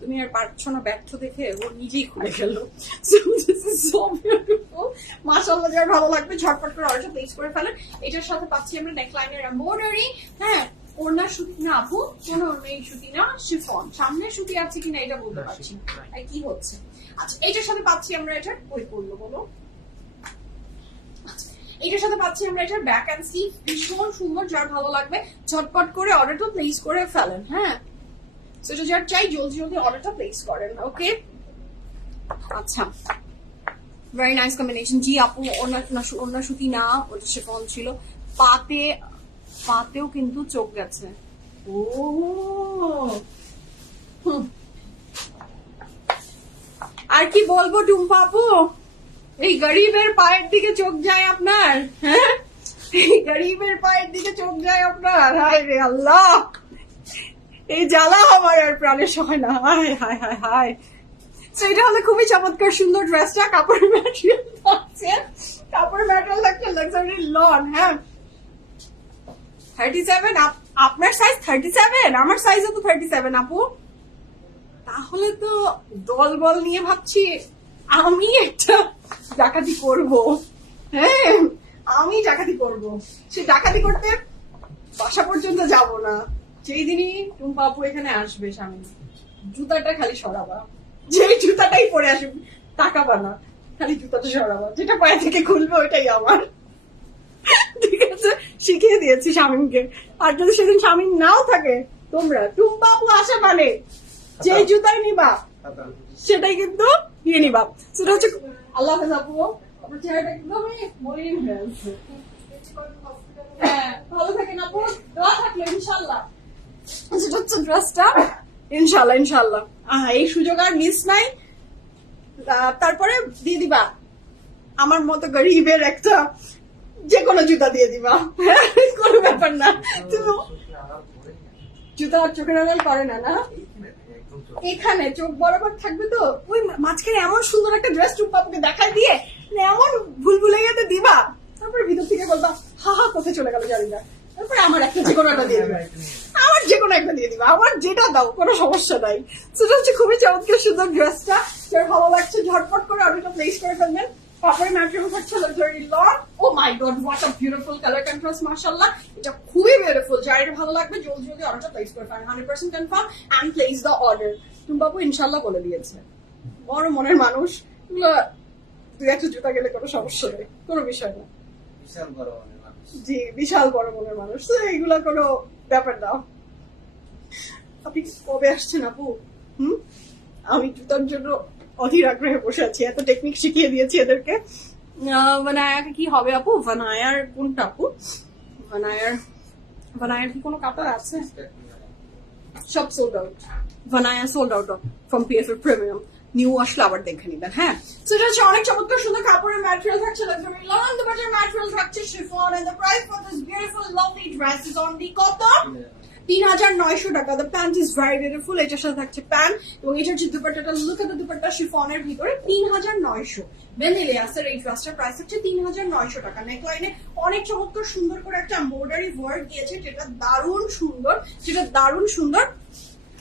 তুমি আর পারছো না ব্যর্থ দেখে ও নিজেই খুলে গেল। মাশাআল্লাহ, যার ভালো লাগবে ঝটপট করে অর্ডার প্লেস করে ফেলেন। এটার সাথে পাচ্ছি আমরা নেকলাইনের এমব্রয়ডারি, হ্যাঁ ওড়না সুতি না আপু, কোন ওড়নাই সুতি না, শিফন। সামনে সুতি আছে কিনা এটা বলতে পারছি না, কি হচ্ছে। আচ্ছা এটার সাথে পাচ্ছি আমরা এটার ওই পড়লো বলো, এটার সাথে পাচ্ছি আমরা এটার ব্যাক অ্যান্ড স্লিভ, ভীষণ সুন্দর। যার ভালো লাগবে ঝটপট করে অর্ডারটা প্লেস করে ফেলেন, হ্যাঁ সেটা যার চাই জলদি জলদি অর্ডারটা প্লেস করেন। ওকে, আচ্ছা ভেরি নাইস কম্বিনেশন। জি আপু, ওড়না সুতি না, ওটা শিফন ছিল। পাতেও কিন্তু চোখ গেছে। ও আর কি বলবো টুম্পা আপু, এই গরিবের পায়ের দিকে চোখ যায় আপনার, হ্যাঁ এই গরিবের পায়ের দিকে চোখ যায় আপনার। হায় রে আল্লাহ, এই জ্বালা আমার আর প্রাণের সয় না। হায় হায় হায় হায়। এটা হলো খুবই চমৎকার সুন্দর ড্রেসটা, কাপড়ের ম্যাটেরিয়াল থাকছে, কাপড়ের ম্যাটেরিয়াল থাকছে লাক্সারি লন, হ্যাঁ 37। আপনার সাইজ 37, আমার সাইজও তো 37 আপু। তাহলে তো দল বল নিয়ে ভাবছি আমি একটা ডাকাতি করব, হ্যাঁ আমি ডাকাতি করব। সে ডাকাতি করতে বাসা পর্যন্ত যাব না, যেই দিনই টুম্পা আপু এখানে আসবে সামনে, জুতাটা খালি সরাবা, যে জুতাটাই পরে আসবে তাকাবা না, খালি জুতাটা সরাবা, যেটা পায়ে থেকে খুলবে ওইটাই আমার। ঠিক আছে, শিখিয়ে দিয়েছি শামিমকে। আর যদি সেদিন শামিম নাও থাকে, তোমরা টুম্পা আপু আসা মানে যে জুতাই নিবা সেটাই কিন্তু নিয়ে নিবা। সেটা হচ্ছে আল্লাহ হাফেজ আপু, আপনার চেহারাটা একদমই মলিন হয়ে আছে। হ্যাঁ ভালো থাকেন আপু, দোয়া থাকলো ইনশাল্লাহ। সেটা হচ্ছে ড্রেসটা, ইনশাল্লাহ ইনশাল্লাহ। এই সুযোগ আর মিস নাই। তারপরে দিয়ে দিবা আমার মতো গরিবের একটা যে কোনো জুতা দিয়ে দিবা, কোনো ব্যাপার না। তুমি জুতা আর চোখের আড়াল করে না, না এখানে চোখ বরাবর থাকবে তো, ওই মাঝখানে এমন সুন্দর একটা ড্রেস টুপাপুকে দেখাই দিয়ে এমন ভুল ভুলে গেতে দিবা, তারপরে ভিতর থেকে বলবা হা হা কোথায় চলে গেল জানি না, তারপরে আমার একটা যে কোনো একটা দিয়ে দিবা, আমার যে কোনো একটা দিয়ে দিবা, আমার যেটা দাও কোনো সমস্যা নাই। সেটা হচ্ছে খুবই চমৎকার সুন্দর ড্রেসটা, যার ভালো লাগছে ঝটপট করে অর্ডারটা প্লেস করে ফেলবেন। কাপড়ের ম্যাটেরিয়াল থাকছে luxury lawn. Oh my god what a beautiful colour contrast, মাশাআল্লাহ এটা খুবই বিউটিফুল। যার এটা ভালো লাগবে জলদি জলদি অর্ডারটা প্লেস করে ফেলেন, 100% confirm and place the order. তুমি বাবু ইনশাআল্লাহ বলে দিয়েছে, বড় মনের মানুষ, তুই একটা জুতা গেলে কোনো সমস্যা নেই, কোনো বিষয় না। বিশাল বড় মনের মানুষ, জি বিশাল বড় মনের মানুষ, তো এইগুলা কোনো ব্যাপার না। আপনি কবে আসছেন আপু? আমি জুতার জন্য অধীর আগ্রহে বসে আছি, এত টেকনিক শিখিয়ে দিয়েছি এদেরকে। ভানায়াকে কি হবে আপু? ভানায়ার কোনটা আপু? ভানায়ার কি কোনো কাপড় আছে? সব সোল্ড আউট, ভানায়া sold out from PFF premium. New আসলে আবার দেখে নিবেন। হ্যাঁ সেটা হচ্ছে অনেক চমৎকার সুন্দর কাপড়ের ম্যাটেরিয়াল থাকছে, লাক্সারি লন দুপাটের ম্যাটেরিয়াল থাকছে chiffon, and the price for this beautiful lovely dress is only কত? ৩,৯০০ টাকা। The pant is very beautiful, এটার সাথে থাকছে প্যান্ট এবং এটার যে দুপাট্টাটা, লুক এট দ্য দুপাট্টা, শিফনের ভিতরে ৩,৯০০। বেনেলিয়াসের এই ড্রেসটার প্রাইস হচ্ছে ৩,৯০০ টাকা। নেকলাইনে অনেক চমৎকার সুন্দর করে একটা এমব্রয়ডারি ওয়ার্ক দিয়েছে, যেটা দারুণ সুন্দর।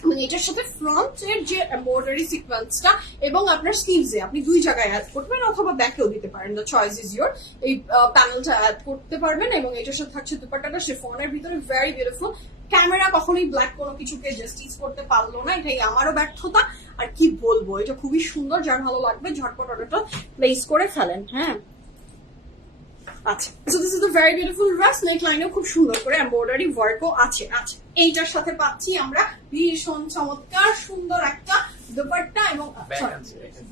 মানে এটার সাথে ফ্রন্ট এর যে এমব্রয়ডারি সিকোয়েন্সটা এবং আপনার স্লিভসে আপনি দুই জায়গায় অ্যাড করবেন অথবা ব্যাকেও দিতে পারেন, দ্য চয়েস ইজ ইয়োর। এই প্যানেলটা অ্যাড করতে পারবেন এবং এটার সাথে থাকছে দুপাট্টাটা শিফনের ভিতরে, ভেরি বিউটিফুল। ক্যামেরা কখনোই ব্ল্যাক কোনো কিছুকে জাস্টিস করতে পারলো না, এটাই আমারও ব্যর্থতা। আর কি বলবো, এটা খুবই সুন্দর, যার ভালো লাগবে ঝটপট অর্ডারটা প্লেস করে ফেলেন। হ্যাঁ আচ্ছা, so this is the very beautiful dress. নেকলাইনেও খুব সুন্দর করে এমব্রয়ডারি ওয়ার্কও আছে। আচ্ছা এইটার সাথে পাচ্ছি আমরা ভীষণ চমৎকার সুন্দর একটা দুপাট্টা এবং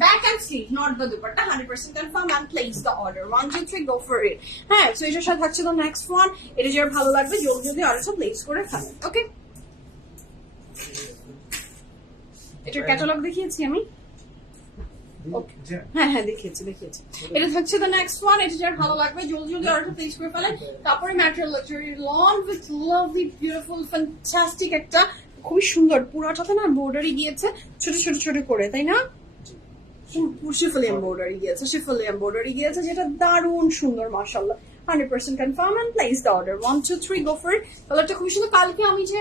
back and sleeve, not the dupatta, 100% confirm and place the order, 1 2 3 go for it. হ্যাঁ সো এটার সাথে থাকছে দ্য নেক্সট ওয়ান, এটা যার ভালো লাগবে জলদি জলদি অর্ডারটা প্লেস করে ফেলেন। ওকে এটার ক্যাটালগ দেখিয়েছি আমি, হ্যাঁ দেখিয়েছি। এটা থাকছে দ্য নেক্সট ওয়ান, এটা যার ভালো লাগবে জলদি জলদি অর্ডারটা প্লেস করে ফেলেন। তারপরে material luxury lawn with lovely beautiful fantastic একটা খুবই সুন্দর, পুরাটাতে না এমব্রয়ডারি গিয়েছে ছোট করে, তাই না? শিফলি এমব্রয়ডারি গিয়েছে, যেটা দারুণ সুন্দর মাশাআল্লাহ, 100% confirm and place the order, 1 2 3 go for it. কালারটা খুবই সুন্দর। কালকে আমি যে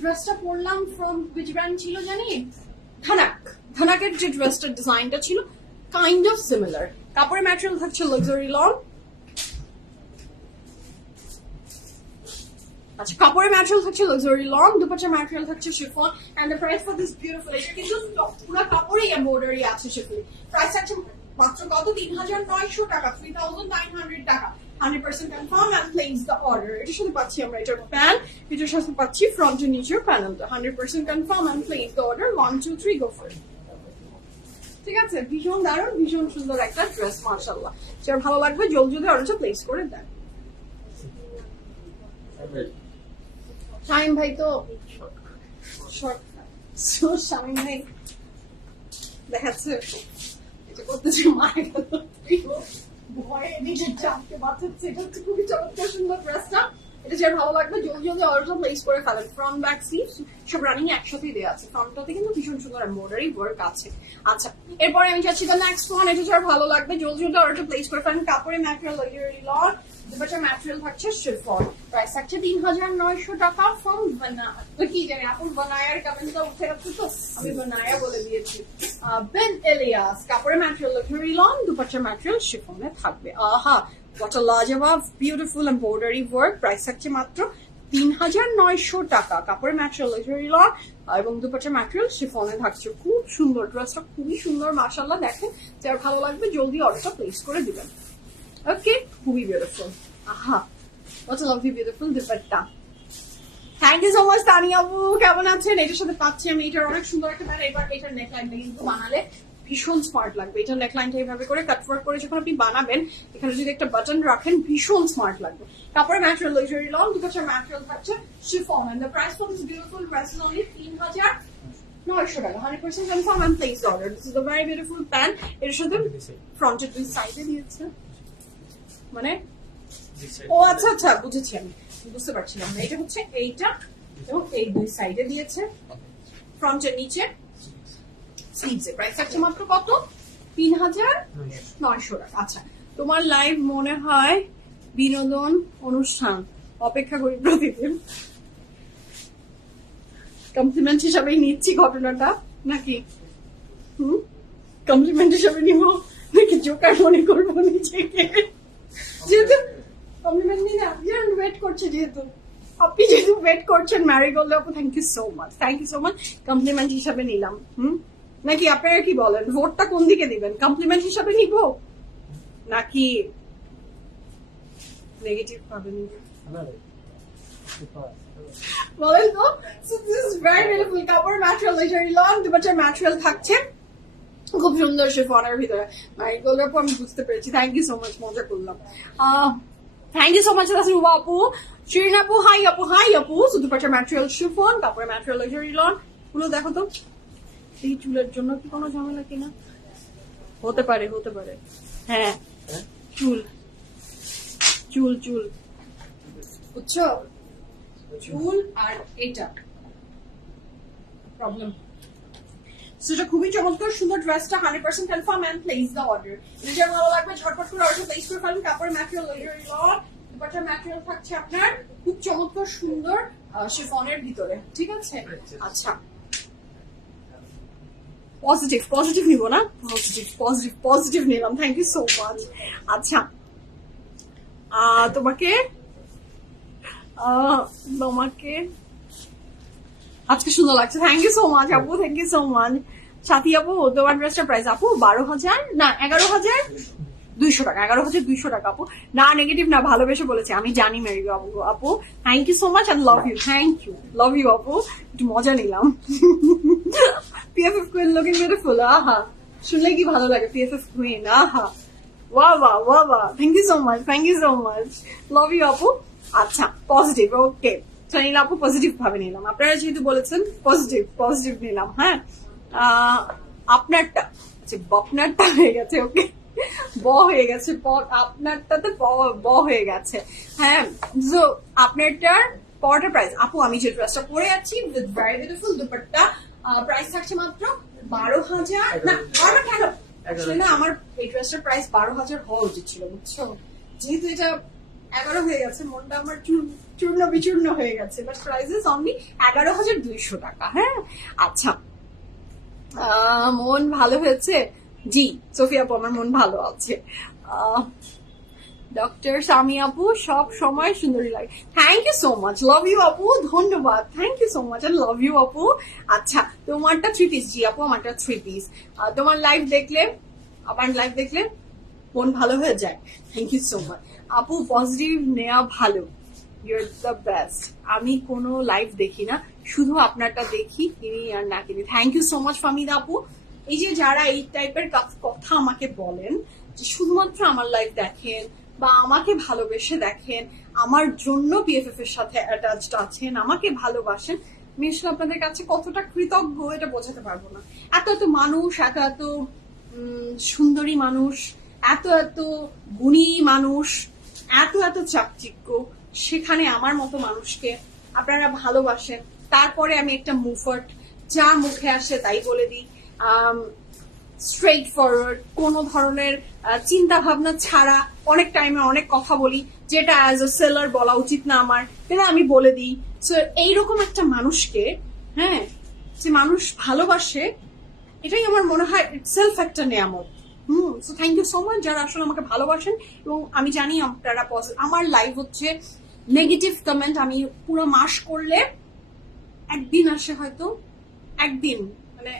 ড্রেসটা পরলাম ফ্রম হুইচ ব্র্যান্ড ছিল জানি, ধানাকের যে ড্রেসটার ডিজাইনটা ছিল কাইন্ড অফ সিমিলার। কাপড়ের ম্যাটেরিয়াল থাকছে লাক্সারি লন। আচ্ছা কাপড়ের ম্যাটেরিয়াল থাকছে লাক্সারি লন, দুপাট্টার ম্যাটেরিয়াল থাকছে chiffon, and the price for this beautiful, এটা কিন্তু পুরো কাপড়েই এমব্রয়ডারি আছে শিফলি। প্রাইস আছে মাত্র কত? ৩,৯০০ টাকা, 3,900 টাকা, 100% confirm and place the order. এটার সাথে পাচ্ছি আমরা এটার প্যান্ট, এটার সাথে পাচ্ছি ফ্রন্ট এর নিচের প্যানেলটা, 100% confirm and place the order, 1 2 3 go for it. ঠিক আছে, ভীষণ দারুণ, ভীষণ সুন্দর একটা ড্রেস মাশাআল্লাহ, যার ভালো লাগবে জলদি অর্ডারটা প্লেস করে দেন। শামিম ভাই তো শামিম ভাই দেখাচ্ছে এটা করতেছে, মায়ের ভয়ে নিজের চাপকে বাঁচাচ্ছে। এটা হচ্ছে খুবই চমৎকার সুন্দর ড্রেসটা, এটা যার ভালো লাগবে জলদি অর্ডারটা প্লেস করে ফেলেন। ফ্রন্ট ব্যাক স্লিভ সব রানিং একসাথেই দেওয়া আছে, ফ্রন্টটাতে কিন্তু ভীষণ সুন্দর এমব্রয়ডারি ওয়ার্ক আছে। আচ্ছা এরপরে আমি চাচ্ছি দ্য নেক্সট ওয়ান, এটা যার ভালো লাগবে জলদি অর্ডারটা প্লেস করে ফেলেন। কাপড়ের ম্যাটেরিয়াল লাক্সারি লন, দুপাট্টার ম্যাটেরিয়াল থাকছে শিফন, প্রাইস থাকছে ৩,৯০০ টাকা ফ্রম কি জানি আপন বানায়ার কমেন্টটা উঠে রাখছো তো আমি বানায়া বলে দিয়েছি। বেনেলিয়াস কাপড়ের ম্যাটেরিয়াল লাক্সারি লন, দুপাট্টার ম্যাটেরিয়াল শিফনে থাকবে। আহা what a লাজবাব বিউটিফুল এমব্রয়ডারি ওয়ার্ক, প্রাইস থাকছে মাত্র ৩,৯০০ টাকা। কাপড়ের ম্যাটেরিয়াল লাক্সারি লন এবং দুপাট্টার ম্যাটেরিয়াল শিফনে থাকছে। খুব সুন্দর ড্রেসটা, খুবই সুন্দর মাশাআল্লাহ। দেখেন যার ভালো লাগবে জলদি অর্ডারটা প্লেস করে দিবেন। ওকে খুবই বিউটিফুল, আহা what a lovely beautiful dupatta. Thank you so much Tania আপু, কেমন আছেন? এটার সাথে পাচ্ছি আমি এটার অনেক সুন্দর একটা প্যান্ট। এবার এটার নেকলাইনটা কিন্তু বানালে ভীষণ স্মার্ট লাগবে। এটার নেকলাইনটা এইভাবে করে কাটওয়ার্ক করে যখন আপনি বানাবেন, এখানে যদি একটা বাটন রাখেন ভীষণ স্মার্ট লাগবে। তারপরে ম্যাটেরিয়াল লাক্সারি লং, দুটো ম্যাটেরিয়াল থাকছে chiffon, and the price for this beautiful dress is only ৩,৯০০ টাকা। 100% confirm and place order. This is the very beautiful pant. এর সাথে ফ্রন্টের দুই সাইডে দিয়েছে, মানে ও আচ্ছা আচ্ছা বুঝেছি, আমি বুঝতে পারছিলাম না। এটা হচ্ছে এইটা এবং এই দুই সাইডে দিয়েছে, ফ্রন্টের নিচে স্লিভসে। প্রাইস থাকছে মাত্র কত? ৩,৯০০ টাকা। আচ্ছা, তোমার লাইভ মনে হয় বিনোদন অনুষ্ঠান, অপেক্ষা করি প্রতিদিন। কমপ্লিমেন্ট হিসাবে নিচ্ছি ঘটনাটা নাকি? কমপ্লিমেন্ট হিসাবে নিব নাকি জোকার মনে করবো নিজেকে? যেহেতু কমপ্লিমেন্ট নিয়ে আপনি ওয়েট করছে, যেহেতু আপনি যেহেতু ওয়েট করছেন ম্যারিগোল্ড আপু, thank you so much, thank you so much. Compliment হিসাবে নিলাম। নাকি আপনারা কি বলেন, ভোটটা কোন দিকে দিবেন? কমপ্লিমেন্ট হিসাবে নিব নাকি নেগেটিভ ভাবে নিব? বলেন তো। দিস ইজ ভেরি বিউটিফুল কাপড়, ম্যাটেরিয়াল লাক্সারি লং, দুপাটার ম্যাটেরিয়াল থাকছে খুব সুন্দর শিফনের ভিতরে। ম্যারিগোল্ড আপু আমি বুঝতে পেরেছি, থ্যাংক ইউ সো মাচ, মজা করলাম। থ্যাংক ইউ সো মাচ রাসিমা আপু, শিরিন আপু, হাই আপু, হাই আপু। দুপাটার ম্যাটেরিয়াল শিফন, কাপড়ের ম্যাটেরিয়াল লাক্সারি লং। গুলো দেখো তো, এই চুলের জন্য কি কোনো ঝামেলা কিনা? হতে পারে, হতে পারে। হ্যাঁ, চুল চুল চুল বুঝছো, চুল আর এটা প্রবলেম। সেটা খুবই চমৎকার সুন্দর ড্রেসটা, 100% confirm and place the order. এটা ভালো লাগবে, ঝটপট করে অর্ডার প্লেস করে ফেলুন। কাপড় material luxury long, dupatta material থাকছে আপনার খুব চমৎকার সুন্দর শিফনের ভিতরে, ঠিক আছে? আচ্ছা, পজিটিভ পজিটিভ নিব না, পজিটিভ পজিটিভ পজিটিভ নিলাম, থ্যাংক ইউ সো মাচ। আচ্ছা, তোমাকে তোমাকে আজকে সুন্দর লাগছে, থ্যাংক ইউ সো মাচ আপু, থ্যাংক ইউ সো মাচ। সাথী আপু, তোমার ড্রেসটার প্রাইস আপু 12,000 না 11,200 টাকা, 11,200 টাকা আপু। না নেগেটিভ না, ভালোবেসে বলেছে, আমি জানি মেরি আপু। Thank you so much and love you, thank you, love you আপু, একটু মজা নিলাম। PFF কুইন লুকিং বিউটিফুল, আহা, শুনলে কি ভালো লাগে, PFF কুইন, আহা, ওয়া ওয়া ওয়া ওয়া, thank you so much, thank you so much, love you আপু। আচ্ছা, পজিটিভ, ওকে, নিলাম আপু, পজিটিভ ভাবে নিলাম। আপনারা যেহেতু বলেছেন পজিটিভ, পজিটিভ নিলাম। হ্যাঁ, আপনারটা, আচ্ছা বপনারটা হয়ে গেছে, ওকে, ব হয়ে গেছে, আপনারটাতে ব হয়ে গেছে। হ্যাঁ, তো আপনারটার পরটা প্রাইস আপু, আমি যে ড্রেসটা পরে আছি with very beautiful dupatta, price থাকছে মাত্র 12,000 না, 12 কেন আসলে না, আমার এই ড্রেসটার প্রাইস 12,000 হওয়া উচিত ছিল, বুঝছো? যেহেতু এটা 11 হয়ে গেছে, মনটা আমার চূর্ণ বিচূর্ণ হয়ে গেছে, বাট প্রাইস ইজ অনলি 11,200 টাকা। হ্যাঁ, আচ্ছা, মন ভালো হয়েছে? জি সোফিয়া আপু, আমার মন ভালো আছে। ডক্টর স্বামী আপু, সব সময় সুন্দরী লাগে, thank you so much, love you আপু, ধন্যবাদ, thank you so much and love you আপু। আচ্ছা, তোমারটা 3 পিস? জি আপু, আমারটা 3 পিস। তোমার লাইভ দেখলে, আমার লাইভ দেখলে মন ভালো হয়ে যায়, থ্যাংক ইউ সো মাচ আপু। পজিটিভ নেওয়া ভালো, ইউর দ্য বেস্ট। আমি কোনো লাইভ দেখি না, শুধু আপনারটা দেখি, কিনি আর না কিনি। Thank you so much Famida আপু। এই যে যারা এই টাইপের কথা আমাকে বলেন, যে শুধুমাত্র আমার লাইভ দেখেন বা আমাকে ভালোবেসে দেখেন, আমার জন্য PFF এর সাথে অ্যাটাচড আছেন, আমাকে ভালোবাসেন, আমি আসলে আপনাদের কাছে কতটা কৃতজ্ঞ এটা বোঝাতে পারবো না। এত এত মানুষ, এত এত সুন্দরী মানুষ, এত এত গুণী মানুষ, এত এত চাকচিক্য, সেখানে আমার মতো মানুষকে আপনারা ভালোবাসেন। তারপরে আমি একটা মুফার্ট, যা মুখে আসে তাই বলে দিই, স্ট্রেট ফরওয়ার্ড, কোনো ধরনের চিন্তা ভাবনা ছাড়া অনেক টাইমে অনেক কথা বলি, যেটা অ্যাজ এ সেলার বলা উচিত না আমার, এটা আমি বলে দিই। সো এইরকম একটা মানুষকে, হ্যাঁ, যে মানুষ ভালোবাসে, এটাই আমার মনে হয় ইটসেলফ একটা নিয়ামত। So thank you so much যারা আসলে আমাকে ভালোবাসেন। এবং আমি জানি আপনারা, আমার লাইভ হচ্ছে নেগেটিভ কমেন্ট আমি পুরো মাস করলে একদিন আসে, হয়তো একদিন, মানে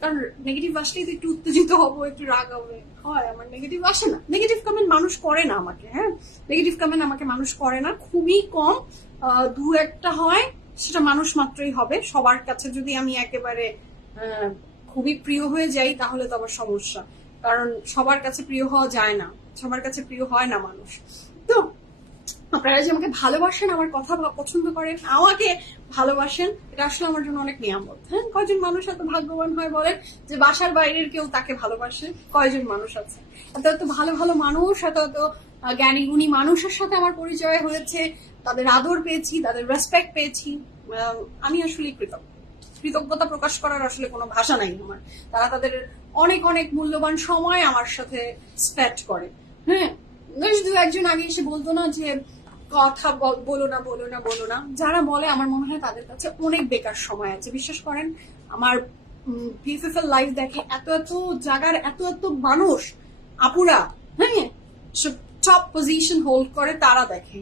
কারণ নেগেটিভ আসলেই তো একটু উত্তেজিত হবো, একটু রাগ হবে, হয় আমার নেগেটিভ আসে না, নেগেটিভ কমেন্ট মানুষ করে না আমাকে, হ্যাঁ, নেগেটিভ কমেন্ট আমাকে মানুষ করে না, খুবই কম, দু একটা হয়, সেটা মানুষ মাত্রই হবে। সবার কাছে যদি আমি একেবারে খুবই প্রিয় হয়ে যাই তাহলে তো আবার সমস্যা, কারণ সবার কাছে প্রিয় হওয়া যায় না, সবার কাছে প্রিয় হয় না মানুষ। তো আপনারা যে আমাকে ভালোবাসেন, আমার কথা পছন্দ করেন, আমাকে ভালোবাসেন, এটা আসলে আমার জন্য অনেক নিয়ামত। হ্যাঁ, কয়জন মানুষ এত ভাগ্যবান হয় বলেন যে বাসার বাইরের কেউ তাকে ভালোবাসে? কয়জন মানুষ আছে? এত এত ভালো ভালো মানুষ, এত এত জ্ঞানী গুণী মানুষের সাথে আমার পরিচয় হয়েছে, তাদের আদর পেয়েছি, তাদের রেসপেক্ট পেয়েছি। আমি আসলে কৃতজ্ঞতা প্রকাশ করার আসলে কোনো ভাষা নাই আমার। তারা তাদের অনেক অনেক মূল্যবান সময় আমার সাথে স্পেন্ড করে। হ্যাঁ, দু একজন আগে এসে বলতো না যে কথা বলো না বলো না বলো না, যারা বলে আমার মনে হয় তাদের কাছে অনেক বেকার সময় আছে। বিশ্বাস করেন, আমার বিএফএফএল লাইভ দেখে এত এত জায়গার এত এত মানুষ, আপুরা, হ্যাঁ, টপ পজিশন হোল্ড করে, তারা দেখে।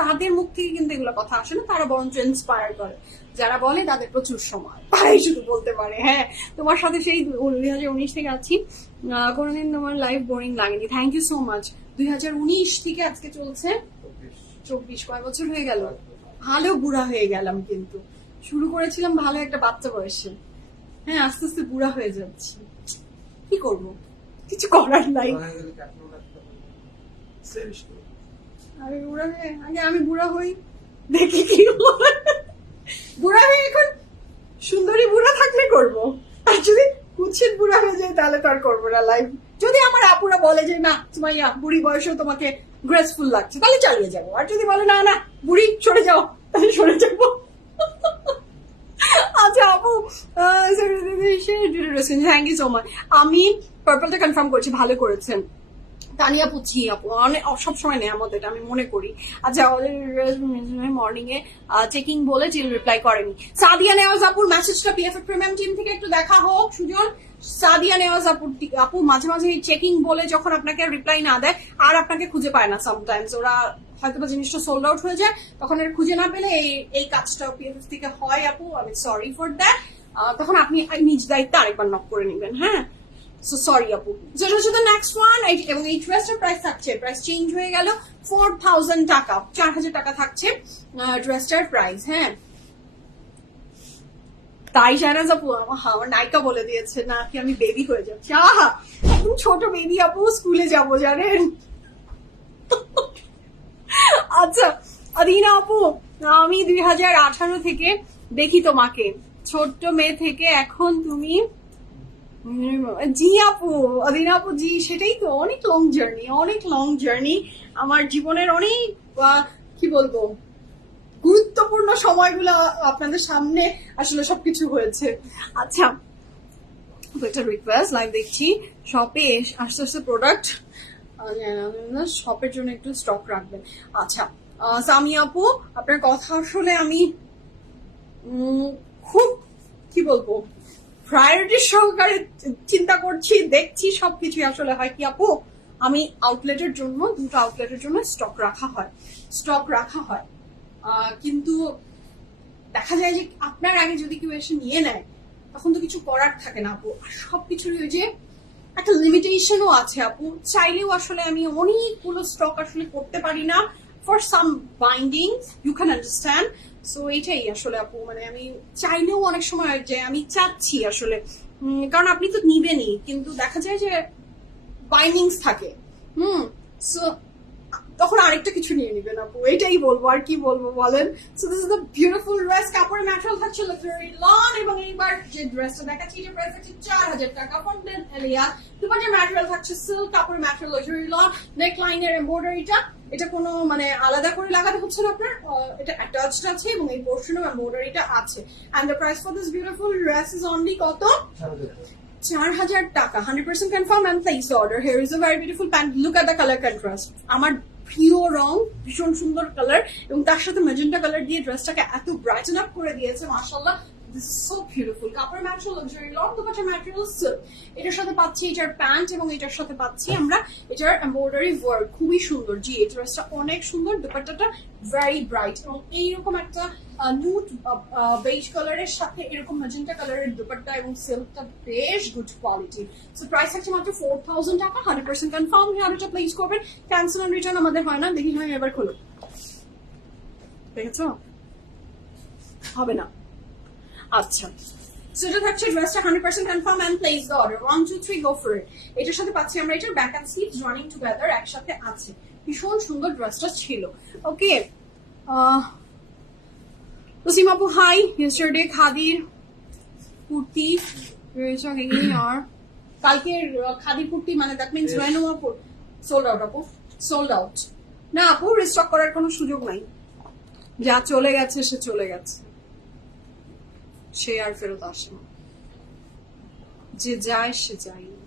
তাদের মুখ থেকে কিন্তু এগুলো কথা আসে না, তারা বরঞ্চ ইন্সপায়ার করে। যারা বলে তাদের প্রচুর সময়, তারাই শুধু বলতে পারে হ্যাঁ তোমার সাথে সেই 2019 থেকে আছি, কোনোদিন তোমার লাইফ বোরিং লাগেনি। Thank you so much. 2019 থেকে আজকে চলছে 24, কয় বছর হয়ে গেল? ভালো বুড়া হয়ে গেলাম, কিন্তু শুরু করেছিলাম ভালো একটা বাচ্চা বয়সে, হ্যাঁ, আস্তে আস্তে বুড়া হয়ে যাচ্ছি। কি করব, কিছু করার নাই। আগে আমি বুড়া হই, দেখি কি হয়। বুড়া হয়ে এখন সুন্দরী বুড়া থাকলে করব, আর যদি কুৎসিত বুড়া হয়ে যায় তাহলে তো আর করবো না লাইফ। যদি আমার আপুরা বলে যে না তোমার বুড়ি বয়সেও তোমাকে গ্রেসফুল লাগছে, তাহলে চালিয়ে যাবো। আর যদি বলে না না বুড়ি সরে যাও, তাহলে সরে যাবো। আচ্ছা আপু, থ্যাংক ইউ সো মাচ। আমি পার্পলটা কনফার্ম করছি, ভালো করেছেন। তানিয়া পুছি আপু অনেক সবসময় নেয়ামত, এটা আমি মনে করি। আচ্ছা, মর্নিং এ চেকিং বলে যে রিপ্লাই করেনি। সাদিয়া নেওয়াজ আপুর মেসেজটা পিএফএফ প্রিমিয়াম টিম থেকে একটু দেখা হোক সুজন। সাদিয়া নেওয়াজ আপু মাঝে মাঝে চেকিং বলে যখন আপনাকে রিপ্লাই না দেয় আর আপনাকে খুঁজে পায় না, সামটাইমস ওরা হয়তো বা জিনিসটা সোল্ড আউট হয়ে যায়, তখন আর খুঁজে না পেলে এই কাজটা পিএফএফ থেকে হয় আপু, আমি সরি ফর দ্যাট। তখন আপনি নিজ দায়িত্বে আরেকবার নক করে নেবেন, হ্যাঁ। সো সরি আপু। যেটা হচ্ছে দ্য নেক্সট ওয়ান, এবং এই ড্রেসটার প্রাইস থাকছে, প্রাইস চেঞ্জ হয়ে গেল, 4000 টাকা, 4000 টাকা থাকছে ড্রেসটার প্রাইস, হ্যাঁ। তাই শাহনাজ আপু আমার নায়িকা বলে দিয়েছে না কি আমি বেবি হয়ে যাচ্ছি। আহা, একদম ছোট বেবি আপু, স্কুলে যাবো জানেন। আচ্ছা আদিনা আপু, আমি 2018 থেকে দেখি তোমাকে, ছোট্ট মেয়ে থেকে এখন তুমি। জি আপু, আদিনা আপু জি, সেটাই তো, অনেক লং জার্নি, অনেক লং জার্নি। আমার জীবনের অনেক কি বলবো গুরুত্বপূর্ণ সময়গুলো আপনাদের সামনে আসলে সবকিছু হয়েছে। আচ্ছা, একটা রিকোয়েস্ট, লাইভ দেখছি, শপে আস্তে আস্তে প্রোডাক্ট শপের জন্য একটু স্টক রাখবেন। আচ্ছা সামি আপু, আপনার কথা আসলে আমি খুব কি বলবো প্রায়োরিটি সহকারে চিন্তা করছি, দেখছি সবকিছু। আসলে হয় কি আপু, আমি আউটলেটের জন্য, দুটো আউটলেটের জন্য স্টক রাখা হয়, কিন্তু দেখা যায় যে আপনার আগে যদি কেউ এসে নিয়ে নেয় তখন তো কিছু করার থাকে না আপু। আর সবকিছুর ওই যে একটা লিমিটেশনও আছে আপু, চাইলেও আসলে আমি অনেকগুলো স্টক আসলে করতে পারি না, for some binding, you can understand. So এইটাই আসলে আপু, মানে আমি চাইলেও অনেক সময় যে আমি চাচ্ছি আসলে, কারণ আপনি তো নিবেনই, কিন্তু দেখা যায় যে বাইন্ডিংস থাকে, সো তখন আরেকটা কিছু নিয়ে নিবেন আপু, এটাই বলবো, আর কি বলবো বলেন। So this is the beautiful dress, কাপড়ের ম্যাটেরিয়াল থাকছে লাক্সারি লন, এবং এইবার যে ড্রেসটা দেখাচ্ছি এটা প্রাইস থাকছে 4000 টাকা, ফন্টেন এলিয়া। দুপাশের ম্যাটেরিয়াল থাকছে সিল্ক, কাপড়ের ম্যাটেরিয়াল লাক্সারি লন, নেক লাইনের এমব্রয়ডারিটা, এটা কোনো মানে আলাদা করে লাগাতে হচ্ছে না আপনার, এটা অ্যাটাচড আছে এবং এই পোর্শনেও এমব্রয়ডারিটা আছে। And the price for this beautiful dress is only কত? 4000 টাকা, 100% confirm and place order. Here is a very beautiful pant, look at the colour contrast, আমার প্রিয় রং, ভীষণ সুন্দর কালার, এবং তার সাথে ম্যাজেন্টা কালার দিয়ে ড্রেসটাকে এত ব্রাইটেন আপ করে দিয়েছে, মাশাআল্লাহ দিস ইজ সো বিউটিফুল। কাপড় material luxury long, dupatta material silk. এটার সাথে পাচ্ছি এটার প্যান্ট এবং এটার সাথে পাচ্ছি আমরা এটার এমব্রয়ডারি ওয়ার্ক, খুবই সুন্দর। জি, এই ড্রেসটা অনেক সুন্দর, দুপাট্টাটা ভেরি ব্রাইট এবং এইরকম একটা নিউড বেজ কালারের সাথে এরকম ম্যাজেন্টা কালারের দুপাট্টা এবং সিল্কটা বেশ গুড কোয়ালিটি। সো প্রাইস থাকছে মাত্র 4000 টাকা। 100% কনফার্ম অর্ডারটা প্লেস করবেন, ক্যান্সেল অন রিটার্ন আমাদের হয় না। দেখি ভাই এবার খোলো, দেখেছো হবে না। আচ্ছা, সো এটা থাকছে ড্রেসটা 100% confirm and place the order. 1 2 3 go for it. এটার সাথে পাচ্ছি আমরা এটার back and sleeves running together একসাথে আছে। ভীষণ সুন্দর ড্রেসটা ছিল। ওকে, তসলিম আপু হাই। ইয়েস্টারডে খাদির কুর্তি আর কালকের খাদির কুর্তি, মানে দ্যাট মিন্স রেনো আপু সোল্ড আউট। আপু সোল্ড আউট না আপু, রিস্টক করার কোনো সুযোগ নাই। যা চলে গেছে সে চলে গেছে, সে আর ফেরত আসে না। যে যায় সে যায় না,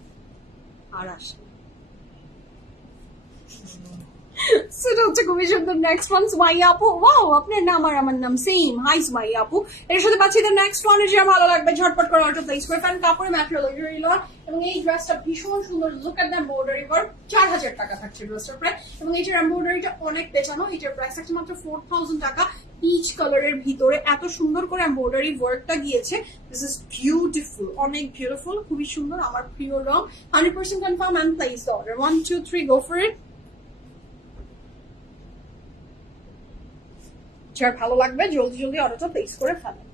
আর আসে না। সেটা হচ্ছে খুবই সুন্দর। নেক্সট ওয়ান সুমাইয়া আপু। ওয়াও, আপনার নাম আর আমার নাম সেম। হাই সুমাইয়া আপু। এর সাথে পাচ্ছি দ্য নেক্সট ওয়ান, যে ভালো লাগবে ঝটপট করে অর্ডার প্লেস করে ফেলেন। কাপড়ের ম্যাটেরিয়াল লাক্সারি লন এবং এই ড্রেসটা ভীষণ সুন্দর। Look at the embroidery work. 4000 টাকা থাকছে ড্রেসটার প্রাইস এবং এটার এমব্রয়ডারিটা অনেক পেছানো। এটার প্রাইস থাকছে মাত্র 4000 টাকা। পিচ কালারের ভিতরে এত সুন্দর করে এমব্রয়ডারি ওয়ার্কটা গিয়েছে। দিস ইজ বিউটিফুল, অনেক বিউটিফুল, খুবই সুন্দর, আমার প্রিয় রং। 100% confirm and place the order. 1 2 3 go for it. যার ভালো লাগবে জলদি জলদি অর্ডারটা প্লেস করে ফেলেন।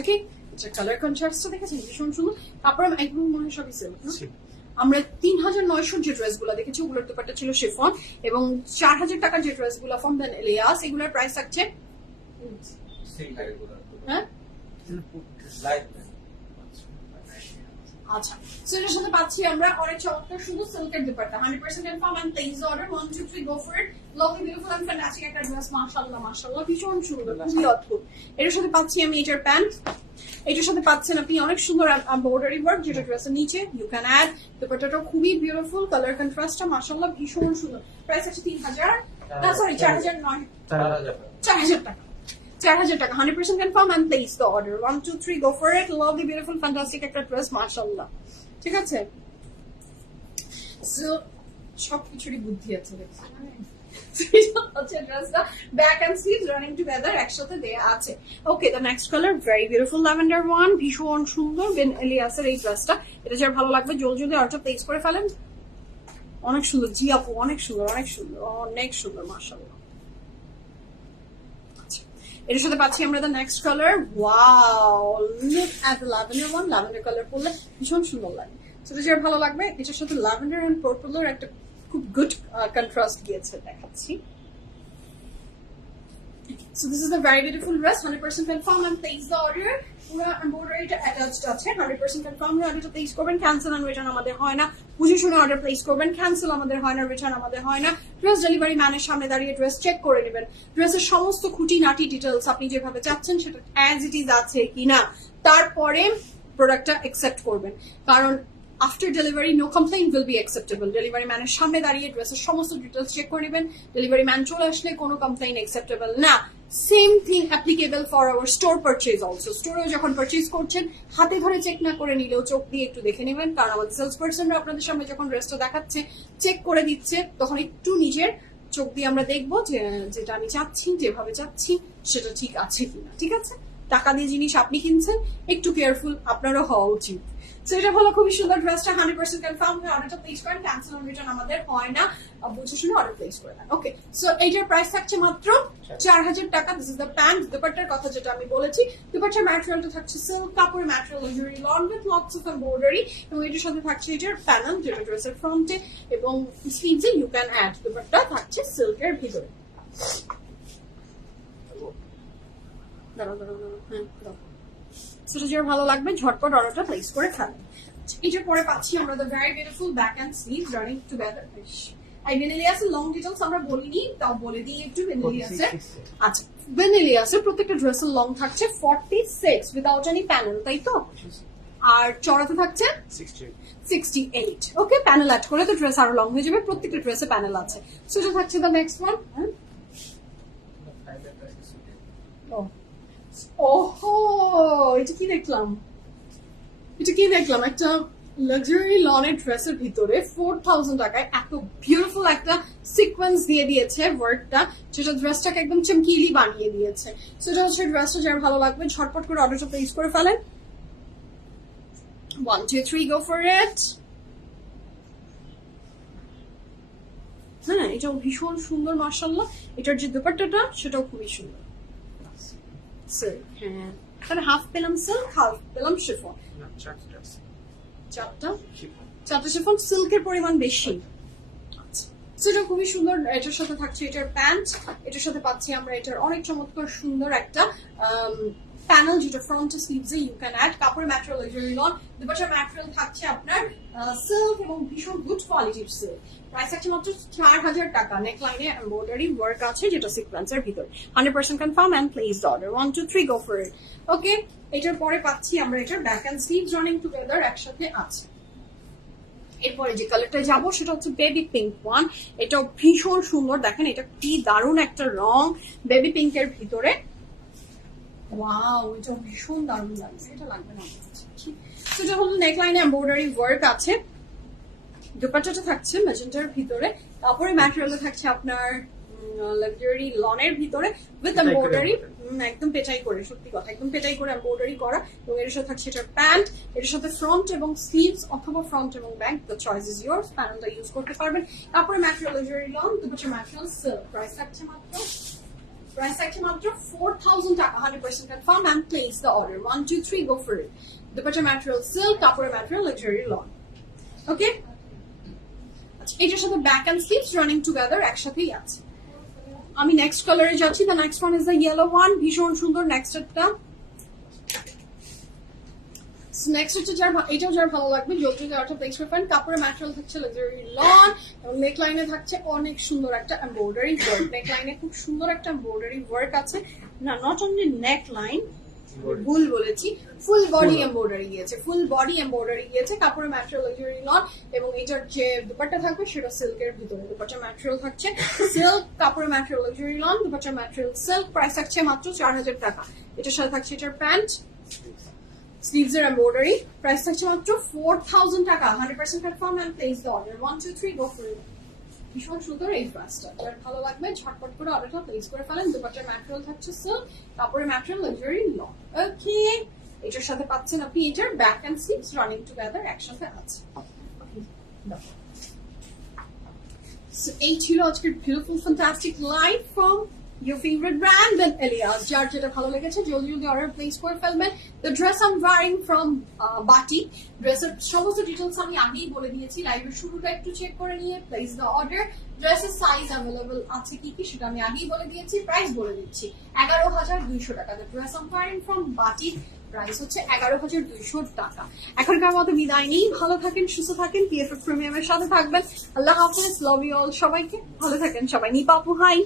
ওকে, এটা কালার কন্ট্রাস্টটা দেখেছেন ভীষণ সুন্দর। কাপড় একদম মনে হয় সবই সিল্ক। আমরা 3900 যে ড্রেসগুলো দেখেছি ওগুলোর দোপাট্টা ছিল শিফন এবং 4000 টাকার যে ড্রেসগুলো ফ্রম দেন এলিয়াস, এগুলোর প্রাইস থাকছে হ্যাঁ আচ্ছা। সো এর সাথে পাচ্ছি আমরা অনেক চমৎকার শুধু সিল্কের dupatta. 100% confirm and place order. 1 2 3 go for it. Lovely beautiful and fantastic একটা ড্রেস। মাশাআল্লাহ মাশাআল্লাহ, ভীষণ সুন্দর, খুবই অদ্ভুত। এর সাথে পাচ্ছি আমি এটার প্যান্ট। এটার সাথে পাচ্ছেন আপনি অনেক সুন্দর এমব্রয়ডারি ওয়ার্ক যেটা ড্রেসের নিচে ইউ ক্যান অ্যাড। দুপাট্টাটা খুবই বিউটিফুল, কালার কন্ট্রাস্টটা মাশাআল্লাহ ভীষণ সুন্দর। প্রাইস আছে 3000 না সরি 4000 নয় 4000 টাকা। 4000 টাকা। 100% confirm and place the order. 1 2 3 go for it. Lovely beautiful fantastic একটা ড্রেস মাশাআল্লাহ, ঠিক আছে। সো সবকিছুরই বুদ্ধি আছে দেখছি, ড্রেসটা back and sleeves running together একসাথে দেয়া আছে। Okay, the next colour very beautiful lavender one, ভীষণ সুন্দর। বেন এলিয়াসের এই ড্রেসটা, এটা যার ভালো লাগবে জলদি জলদি অর্ডার প্লেস করে ফেলেন। অনেক সুন্দর জি আপু, অনেক সুন্দর অনেক সুন্দর অনেক সুন্দর মাশাআল্লাহ। এর সাথে পাচ্ছি আমরা the next colour. Wow, look at the lavender one. Lavender colour পরলে ভীষণ সুন্দর লাগে। সেটা যার ভালো লাগবে, এটার সাথে ল্যাভেন্ডার এন্ড পার্পলের একটা খুব গুড কন্ট্রাস্ট গিয়েছে, দেখাচ্ছি। So this is a very beautiful dress. 100% confirm and place the order. পুরো এমব্রয়ডারিটা অ্যাটাচড আছে। 100% কনফার্ম অর্ডারটা প্লেস করবেন। ক্যান্সেল এন্ড রিটার্ন আমাদের হয় না। বুঝে শুনে অর্ডার প্লেস করবেন। ক্যান্সেল আমাদের হয় না, রিটার্ন আমাদের হয় না। ড্রেস ডেলিভারি ম্যানের সামনে দাঁড়িয়ে ড্রেস চেক করে নেবেন। ড্রেসের সমস্ত খুঁটিনাটি ডিটেলস আপনি যেভাবে চাচ্ছেন সেটা অ্যাজ ইট ইজ আছে কিনা, তারপরে প্রোডাক্টটা অ্যাকসেপ্ট করবেন। কারণ after delivery no complain will be acceptable. Delivery ম্যানের সামনে দাঁড়িয়ে ড্রেসের সমস্ত ডিটেলস চেক করে নেবেন। ডেলিভারি ম্যান চলে আসলে কোনো কমপ্লেইন অ্যাকসেপ্টেবল না। Same thing applicable for our store purchase also. স্টোরেও যখন পারচেজ করছেন হাতে ধরে চেক না করে নিলেও চোখ দিয়ে একটু দেখে নেবেন, কারণ আমাদের সেলস পার্সনরা আপনাদের সামনে যখন ড্রেসটা দেখাচ্ছে চেক করে দিচ্ছে, তখন একটু নিজের চোখ দিয়ে আমরা দেখবো যে যেটা আমি চাচ্ছি, যেভাবে চাচ্ছি সেটা ঠিক আছে কিনা। ঠিক আছে, টাকা দিয়ে জিনিস আপনি কিনছেন, একটু কেয়ারফুল আপনারও হওয়া উচিত। সো এটা হলো খুবই সুন্দর ড্রেসটা। 100% কনফার্ম হয়ে অর্ডারটা প্লেস করেন। ক্যান্সেল অন রিটার্ন আমাদের হয় না, বুঝে শুনে অর্ডার প্লেস করে দেন। ওকে, সো এইটার প্রাইস থাকছে মাত্র 4000 টাকা। This is the pant. দুপাট্টার কথা যেটা আমি বলেছি, দুপাট্টার ম্যাটেরিয়ালটা থাকছে সিল্ক কাপড় material, luxury lawn with lots of embroidery এবং এটার সাথে থাকছে এটার প্যানেল যেটা ড্রেসের ফ্রন্টে এবং স্লিভসে ইউ ক্যান অ্যাড। দুপাট্টা থাকছে সিল্কের ভিতরে। দাঁড়াও দাঁড়াও দাঁড়াও, হ্যাঁ দাও। সেটা যার ভালো লাগবে ঝটপট অর্ডারটা প্লেস করে ফেলেন। এটার পরে পাচ্ছি আমরা the very beautiful back and sleeve running together. এই ভেনেলিয়াসের লং ডিটেলস আমরা বলিনি, তাও বলে দিই একটু। ভেনেলিয়াসের আচ্ছা, ভেনেলিয়াসের প্রত্যেকটা ড্রেসের লং থাকছে 46 উইদাউট এনি প্যানেল, তাই তো? আর চড়াতে থাকছে 68। ওকে, প্যানেল অ্যাড করে তো ড্রেস আরো লং হয়ে যাবে। প্রত্যেকটা ড্রেসে প্যানেল আছে। সো এটা থাকছে দ্য নেক্সট ওয়ান। ওহো, এটা কি দেখলাম একটা লাক্সারি লনের ড্রেসের ভিতরে 4000 টাকায় এত বিউটিফুল একটা সিকোয়েন্স দিয়ে দিয়েছে ওয়ার্কটা, যেটা ড্রেসটাকে একদম চমকিলি বানিয়ে দিয়েছে। সেটা হচ্ছে ড্রেসটা যার ভালো লাগবে ঝটপট করে অর্ডারটা প্লেস করে ফেলেন। 1 2 3 go for it। হ্যাঁ, এটাও ভীষণ সুন্দর মাশাআল্লাহ। এটার যে দুপাট্টাটা সেটাও খুবই সুন্দর। সিল্ক, হ্যাঁ, তাহলে হাফ পেলাম সিল্ক, হাফ পেলাম শিফন। চারটা শিফন, সিল্কের পরিমাণ বেশি। সেটা খুবই সুন্দর। এটার সাথে থাকছে এটার প্যান্ট, এটার সাথে পাচ্ছি আমরা এটার অনেক চমৎকার সুন্দর একটা প্যানেল, যেটা ফ্রন্ট স্লিভসে ইউ ক্যান অ্যাড। কাপড়ের ম্যাটেরিয়াল লাক্সারি লন, দুপাশার ম্যাটেরিয়াল থাকছে আপনার সিল্ক এবং ভীষণ গুড কোয়ালিটির সিল্ক। প্রাইস আছে মাত্র 4000 টাকা। নেক লাইনে এমব্রয়ডারি ওয়ার্ক আছে, যেটা সিকোয়েন্সের ভিতর। 100% confirm and place the order. 1 2 3 go for it. Okay, এটার পরে পাচ্ছি আমরা এটার back and sleeves running together একসাথে আছে। এরপরে যে কালারটা যাবো সেটা হচ্ছে বেবি পিঙ্ক ওয়ান। এটাও ভীষণ সুন্দর, দেখেন এটা কি দারুণ একটা রং বেবি পিঙ্কের ভিতরে। ওয়াও, এটা ভীষণ দারুণ লাগছে। এটা লাগবে না, সেটা হলো নেকলাইনে এমব্রয়ডারি ওয়ার্ক আছে। দুপাট্টাটা থাকছে ম্যাজেন্টার ভিতরে। কাপড়ের ম্যাটেরিয়ালটা থাকছে আপনার লাক্সারি লনের ভিতরে উইথ এমব্রয়ডারি, একদম পেটাই করে, সত্যি কথা একদম পেটাই করে এমব্রয়ডারি করা। এবং এর সাথে থাকছে এটার প্যান্ট, এর সাথে ফ্রন্ট এবং স্লিভস অথবা ফ্রন্ট এবং back, the choice is yours. প্যানেলটা ইউজ করতে পারবেন। কাপড়ের ম্যাটেরিয়াল লাক্সারি লন, দুপাট্টার ম্যাটেরিয়াল সিল্ক। প্রাইস থাকছে মাত্র 4000 টাকা। 100% confirm and place the order. 1 2 3 go for it. দুপাট্টার ম্যাটেরিয়াল সিল্ক, কাপড়ের ম্যাটেরিয়াল লাক্সারি লন। ওকে, আচ্ছা, এটার সাথে back and sleeves running together একসাথেই আছে। আমি নেক্সট কালারে যাচ্ছি। The next one is the yellow one. ভীষণ সুন্দর নেক্সট একটা। নেক্সট হচ্ছে এটাও যার ভালো লাগবে জলদি যাওয়াটা প্লেস করবেন। কাপড়ের ম্যাটেরিয়াল থাকছে লাক্সারি লন এবং নেক লাইনে থাকছে অনেক সুন্দর একটা এমব্রয়ডারি ওয়ার্ক। নেক লাইনে খুব সুন্দর একটা এমব্রয়ডারি ওয়ার্ক আছে। না, নট অনলি নেক লাইন, ভুল বলেছি, ফুল বডি এমব্রয়ডারি গিয়েছে, ফুল বডি এমব্রয়ডারি গিয়েছে। কাপড়ের ম্যাটেরিয়াল লাক্সারি লন এবং এটার যে দুপাট্টা থাকবে সেটা সিল্কের ভিতরে। দুপাট্টার ম্যাটেরিয়াল থাকছে সিল্ক, কাপড়ের ম্যাটেরিয়াল লাক্সারি লন, দুপাট্টার ম্যাটেরিয়াল সিল্ক। প্রাইস থাকছে মাত্র 4000 টাকা। এটার সাথে থাকছে এটার প্যান্ট, স্লিভস এর এমব্রয়ডারি। প্রাইস থাকছে মাত্র 4000 টাকা। 100% confirm and place the order. 1 2 3 go for it. ভীষণ সুন্দর এই ড্রেসটা, যার ভালো লাগবে ঝটপট করে অর্ডারটা প্লেস করে ফেলেন। দুপাট্টার ম্যাটেরিয়াল থাকছে সিল্ক, কাপড়ের ম্যাটেরিয়াল লাক্সারি লন। ওকে, এটার সাথে পাচ্ছেন আপনি এটার back and sleeves running together একসাথে আছে। এই ছিল আজকের beautiful fantastic live from your favorite brand and Elias. যার যেটা ভালো লেগেছে জলদি অর্ডার প্লেস করে ফেলবেন। The dress I'm wearing from Batik, ড্রেসের সমস্ত ডিটেইলস আমি আগেই বলে দিয়েছি। লাইভের শুরুটা একটু চেক করে নিয়ে প্লেস দ্য অর্ডার। ড্রেসের সাইজ अवेलेबल আছে কি কি সেটা আমি আগেই বলে দিয়েছি। প্রাইস বলে দিচ্ছি 11200 টাকা। The dress I'm wearing from Batik, price হচ্ছে 11200 টাকা। এখনকার মতো বিদায় নিই। ভালো থাকেন, সুস্থ থাকেন, PFF প্রিমিয়ামের সাথে থাকবেন। আল্লাহ হাফেজ, লাভ ইউ অল। সবাইকে ভালো থাকেন সবাই। নিপাপু হাই।